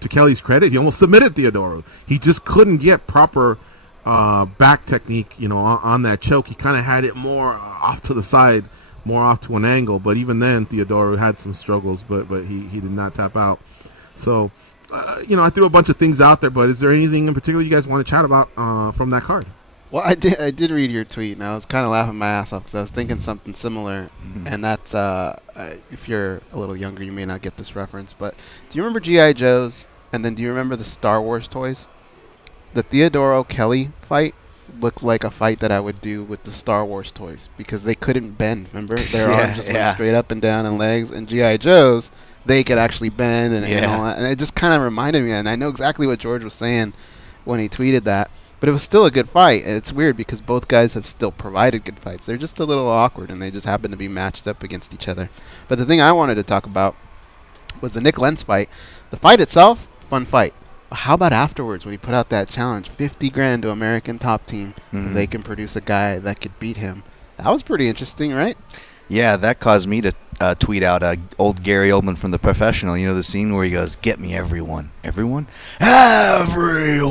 Kelly's credit, he almost submitted Theodorou. He just couldn't get proper back technique, you know, on that choke. He kind of had it more off to the side, more off to an angle, but even then Theodorou had some struggles, but he did not tap out. So you know, I threw a bunch of things out there, but is there anything in particular you guys want to chat about from that card? Well, I did read your tweet, and I was kind of laughing my ass off because I was thinking something similar, and that's if you're a little younger, you may not get this reference, but do you remember G.I. Joes, and then do you remember the Star Wars toys? The Theodorou Kelly fight looked like a fight that I would do with the Star Wars toys because they couldn't bend. Remember, their arms just went straight up and down, and legs. And GI Joes, they could actually bend and all that. And it just kind of reminded me, and I know exactly what George was saying when he tweeted that. But it was still a good fight, and it's weird because both guys have still provided good fights. They're just a little awkward, and they just happen to be matched up against each other. But the thing I wanted to talk about was the Nick Lentz fight. The fight itself, fun fight. How about afterwards when he put out that challenge, 50 grand to American Top Team, if they can produce a guy that could beat him? That was pretty interesting, right? Yeah, that caused me to tweet out old Gary Oldman from The Professional. You know the scene where he goes, "Get me everyone." Everyone? Everyone!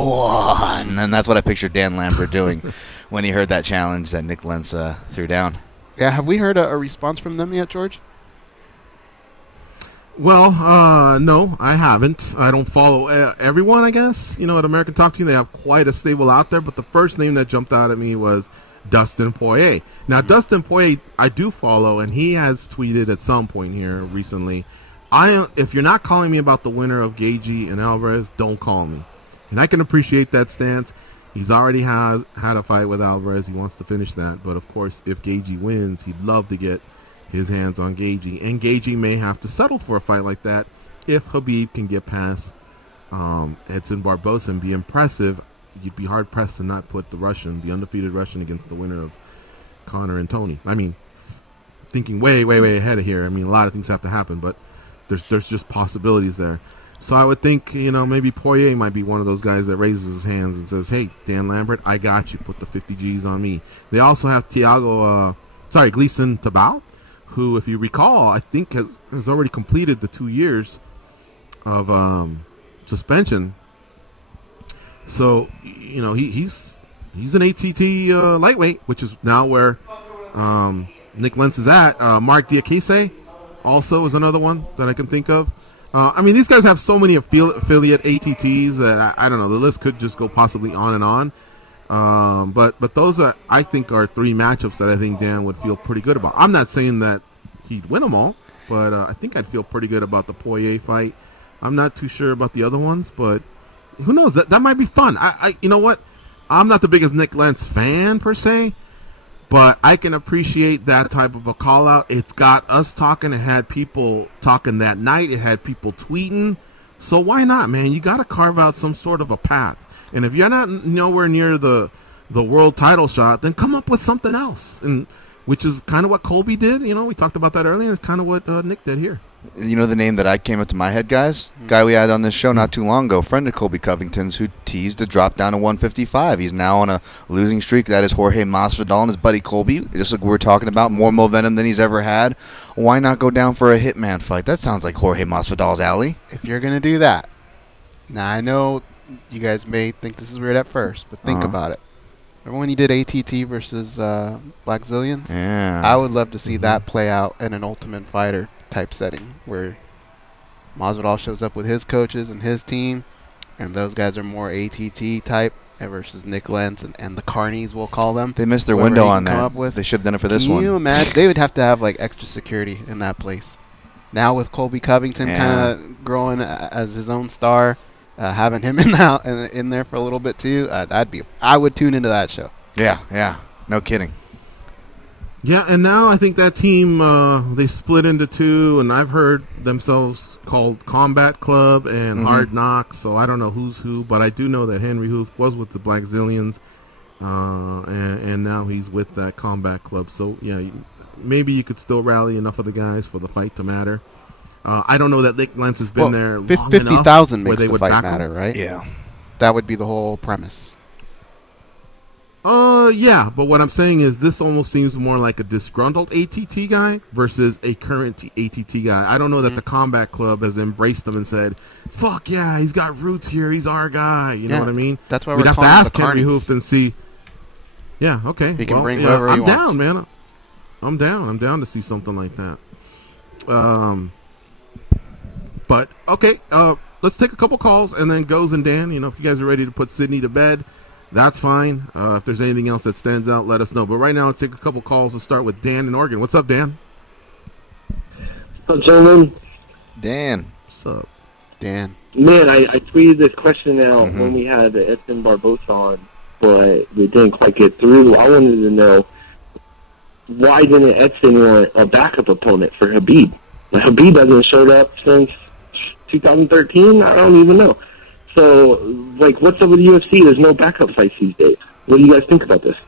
And that's what I pictured Dan Lambert doing when he heard that challenge that Nick Lentz threw down. Yeah, have we heard a response from them yet, George? Well, no, I haven't. I don't follow everyone, I guess. You know, at American Top Team, they have quite a stable out there, but the first name that jumped out at me was Dustin Poirier. Now, Dustin Poirier, I do follow, and he has tweeted at some point here recently, if you're not calling me about the winner of Gaethje and Alvarez, don't call me. And I can appreciate that stance. He's already had a fight with Alvarez. He wants to finish that. But, of course, if Gaethje wins, he'd love to get his hands on Gaethje, and Gaethje may have to settle for a fight like that if Khabib can get past Edson Barboza and be impressive. You'd be hard pressed to not put the undefeated Russian, against the winner of Conor and Tony. I mean, thinking way ahead of here. I mean, a lot of things have to happen, but there's just possibilities there. So I would think, maybe Poirier might be one of those guys that raises his hands and says, "Hey, Dan Lambert, I got you. Put the 50 G's on me." They also have Gleison Tibau, who, if you recall, I think has already completed the 2 years of suspension. So, he's an ATT lightweight, which is now where Nick Lentz is at. Mark Diakese also is another one that I can think of. I mean, these guys have so many affiliate ATTs that I don't know. The list could just go possibly on and on. But those I think are 3 matchups that I think Dan would feel pretty good about. I'm not saying that he'd win them all, but I think I'd feel pretty good about the Poirier fight. I'm not too sure about the other ones, but who knows? That might be fun. You know what? I'm not the biggest Nick Lentz fan per se, but I can appreciate that type of a call out. It's got us talking. It had people talking that night. It had people tweeting. So why not, man? You got to carve out some sort of a path. And if you're not nowhere near the world title shot, then come up with something else. And which is kind of what Colby did. We talked about that earlier. It's kind of what Nick did here. You know the name that I came up to my head, guys? Guy we had on this show not too long ago, friend of Colby Covington's, who teased to drop down to 155. He's now on a losing streak. That is Jorge Masvidal and his buddy Colby. Just like we were talking about, more momentum than he's ever had. Why not go down for a hitman fight? That sounds like Jorge Masvidal's alley. If you're going to do that, now I know you guys may think this is weird at first, but think about it. Remember when he did ATT versus Black Zillions? Yeah. I would love to see that play out in an Ultimate Fighter type setting where Masvidal shows up with his coaches and his team, and those guys are more ATT type versus Nick Lentz and the Carnies, we'll call them. They missed their window on that. They should have done it for this one. Can you imagine? They would have to have like extra security in that place. Now with Colby Covington kind of growing as his own star, having him in there for a little bit too, I would tune into that show. Yeah, no kidding. Yeah, and now I think that team, they split into 2, and I've heard themselves called Combat Club and Hard Knocks, so I don't know who's who, but I do know that Henry Hoof was with the Black Zillions, and now he's with that Combat Club. So, yeah, maybe you could still rally enough of the guys for the fight to matter. I don't know that Nick Lentz has been there long enough 50,000 makes where they the would fight matter, right? Yeah. That would be the whole premise. Yeah, but what I'm saying is this almost seems more like a disgruntled ATT guy versus a current ATT guy. I don't know that the Combat Club has embraced him and said, "Fuck yeah, he's got roots here. He's our guy." You know what I mean? That's why we'd we're have to calling ask the Henry Carnies. Hoof and see. Yeah, okay. He can bring whoever he I'm wants. down, man. I'm down. I'm down to see something like that. But okay, let's take a couple calls and then Goes and Dan. If you guys are ready to put Sydney to bed, that's fine. If there's anything else that stands out, let us know. But right now, let's take a couple calls. Let's start with Dan in Oregon. What's up, Dan? What's up, gentlemen? Dan. What's up? Dan. Man, I tweeted this question out when we had Edson Barboza on, but we didn't quite get through. I wanted to know, why didn't Edson want a backup opponent for Khabib? Khabib hasn't showed up since 2013? I don't even know. So, what's up with the UFC? There's no backup fights these days. What do you guys think about this?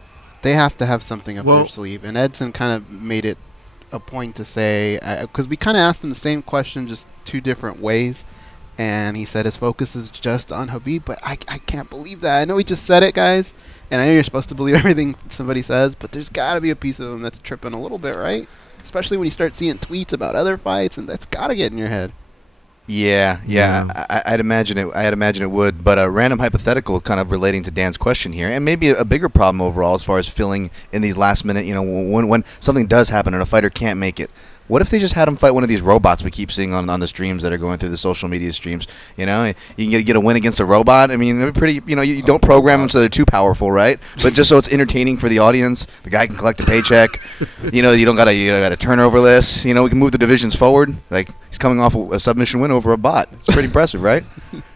They have to have something up their sleeve, and Edson kind of made it a point to say, because we kind of asked him the same question, just 2 different ways, and he said his focus is just on Khabib, but I can't believe that. I know he just said it, guys, and I know you're supposed to believe everything somebody says, but there's got to be a piece of him that's tripping a little bit, right? Especially when you start seeing tweets about other fights, and that's got to get in your head. Yeah. I'd imagine it would. But a random hypothetical, kind of relating to Dan's question here, and maybe a bigger problem overall as far as filling in these last minute. When something does happen and a fighter can't make it. What if they just had him fight one of these robots we keep seeing on the streams that are going through the social media streams? You can get a win against a robot. I mean, it'd be pretty. You don't program them so they're too powerful, right? But just so it's entertaining for the audience, the guy can collect a paycheck. You don't got a turnover list. We can move the divisions forward. Like he's coming off a submission win over a bot. It's pretty impressive, right?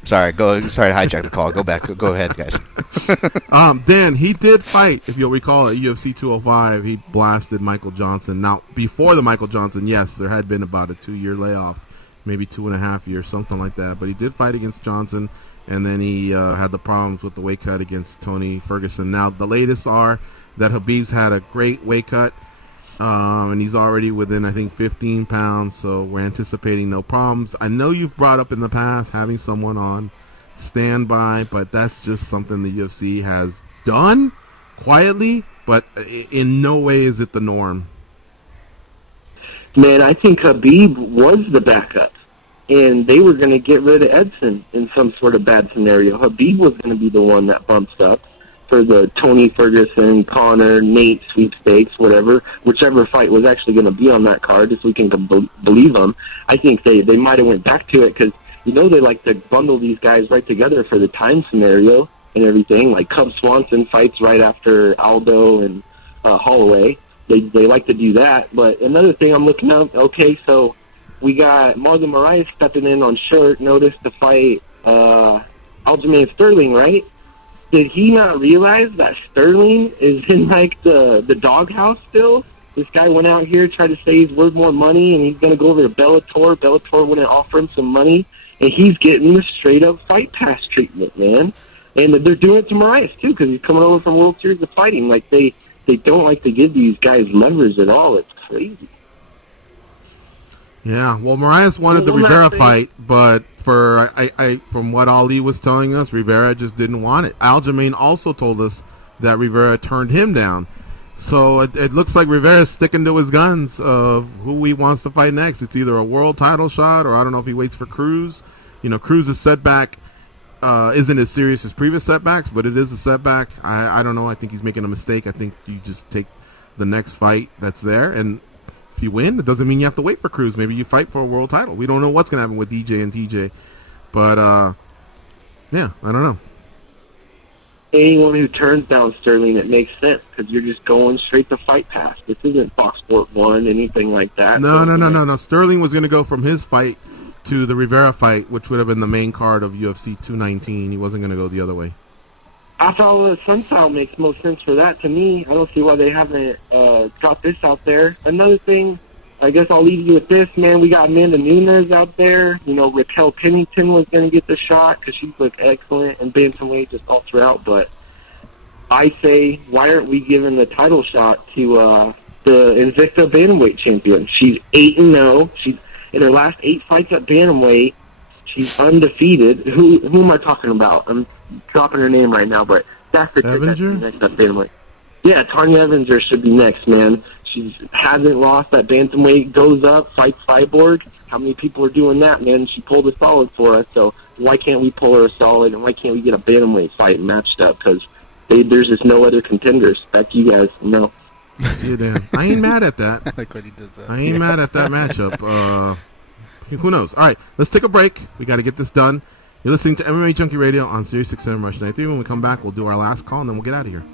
Sorry to hijack the call. Go back. Go ahead, guys. Dan, he did fight. If you'll recall, at UFC 205, he blasted Michael Johnson. Now, before the Michael Johnson, yes, there had been about a 2-year layoff, maybe 2.5 years, something like that. But he did fight against Johnson, and then he had the problems with the weight cut against Tony Ferguson. Now, the latest are that Khabib's had a great weight cut, and he's already within, I think, 15 pounds, so we're anticipating no problems. I know you've brought up in the past having someone on standby, but that's just something the UFC has done quietly, but in no way is it the norm. Man, I think Khabib was the backup, and they were going to get rid of Edson in some sort of bad scenario. Khabib was going to be the one that bumps up for the Tony Ferguson, Conor, Nate sweepstakes, whichever fight was actually going to be on that card, if we can believe them. I think they might have went back to it because, they like to bundle these guys right together for the time scenario and everything. Like Cub Swanson fights right after Aldo and Holloway. They like to do that. But another thing I'm looking at, okay, so we got Marlon Moraes stepping in on short notice to fight Aljamain Sterling, right? Did he not realize that Sterling is in, like, the doghouse still? This guy went out here, tried to say he's worth more money, and he's going to go over to Bellator. Bellator wouldn't offer him some money, and he's getting the straight-up fight pass treatment, man. And they're doing it to Moraes, too, because he's coming over from World Series of Fighting. Like, they don't like to give these guys levers at all. It's crazy. Yeah, well, Moraes wanted the Rivera fight, but from what Ali was telling us, Rivera just didn't want it. Aljamain also told us that Rivera turned him down. So it looks like Rivera's sticking to his guns of who he wants to fight next. It's either a world title shot, or I don't know if he waits for Cruz. Cruz's setback isn't as serious as previous setbacks, but it is a setback. I don't know. I think he's making a mistake. I think you just take the next fight that's there, and if you win, it doesn't mean you have to wait for Cruz. Maybe you fight for a world title. We don't know what's going to happen with DJ and TJ. But, yeah, I don't know. Anyone who turns down Sterling, it makes sense, because you're just going straight to Fight Pass. This isn't Fox Sport 1, anything like that. No. Sterling was going to go from his fight to the Rivera fight, which would have been the main card of UFC 219. He wasn't going to go the other way. I thought Sunstyle makes most sense for that to me. I don't see why they haven't got this out there. Another thing, I guess I'll leave you with this, man. We got Amanda Nunes out there. Raquel Pennington was going to get the shot because she's looked excellent, and bantamweight just all throughout. But I say, why aren't we giving the title shot to the Invicta bantamweight champion? She's 8-0. She's in her last 8 fights at bantamweight. She's undefeated. Who am I talking about? I'm dropping her name right now, but that's the chick that should be next at bantamweight. Yeah, Tanya Evanger should be next, man. She hasn't lost at bantamweight, goes up, fights Cyborg. How many people are doing that, man? She pulled a solid for us, so why can't we pull her a solid, and why can't we get a bantamweight fight matched up? Because there's just no other contenders. Back to you guys. No. Yeah, Dan. I ain't mad at that. I like what he did that. I ain't mad at that matchup. Who knows? All right, let's take a break. We got to get this done. You're listening to MMA Junkie Radio on Sirius XM Rush 93. When we come back, we'll do our last call, and then we'll get out of here.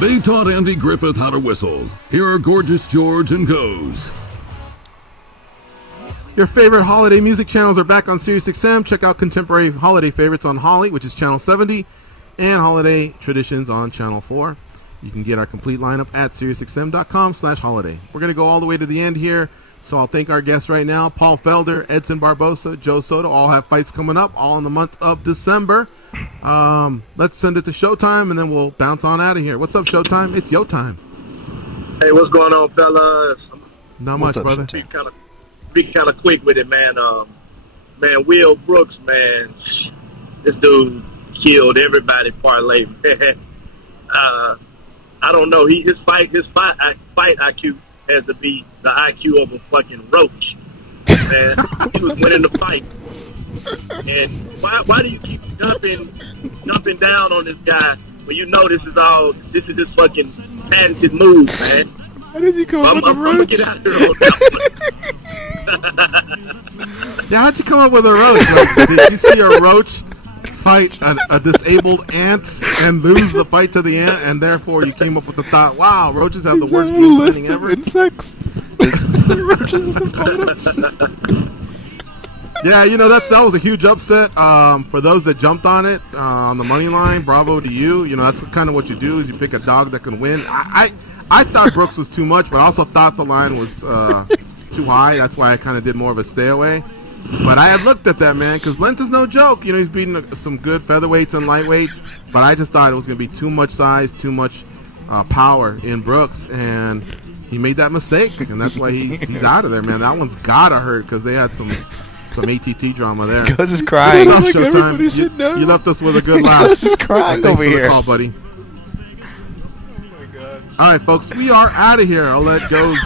They taught Andy Griffith how to whistle. Here are Gorgeous George and Goes. Your favorite holiday music channels are back on SiriusXM. Check out Contemporary Holiday Favorites on Holly, which is Channel 70, and Holiday Traditions on Channel 4. You can get our complete lineup at SiriusXM.com/holiday. We're going to go all the way to the end here, so I'll thank our guests right now. Paul Felder, Edson Barboza, Joe Soto, all have fights coming up, all in the month of December. Let's send it to Showtime, and then we'll bounce on out of here. What's up, Showtime? It's your time. Hey, what's going on, fellas? Not much, brother. Be kind of quick with it, man. Man, Will Brooks, man, this dude killed everybody parlay, man. I don't know. His fight IQ has to be the IQ of a fucking roach. Man, he was winning the fight. And why do you keep jumping down on this guy when you know this is his fucking patented move, man? How did you come up with a roach? I'm gonna get out there on that one. Yeah, how'd you come up with a roach? Like, did you see a roach fight a disabled ant and lose the fight to the ant, and therefore you came up with the thought, wow, roaches have the worst game planning ever? Insects. Roaches at the bottom. Yeah, you know, that was a huge upset. For those that jumped on it on the money line, bravo to you. You know, that's kind of what you do, is you pick a dog that can win. I thought Brooks was too much, but I also thought the line was too high. That's why I kind of did more of a stay away. But I had looked at that, man, because Lent is no joke. You know, he's beating some good featherweights and lightweights, but I just thought it was going to be too much size, too much power in Brooks, and he made that mistake, and that's why he's out of there, man. That one's got to hurt, because they had some ATT drama there. Goes is crying. Like everybody should know. You left us with a good laugh. Goes is crying over here. Call, buddy. All right, folks, we are out of here. I'll let Goes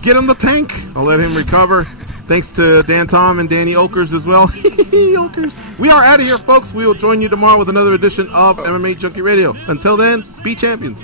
get in the tank. I'll let him recover. Thanks to Dan Tom and Danny Okers as well. Okers. We are out of here, folks. We will join you tomorrow with another edition of MMA Junkie Radio. Until then, be champions.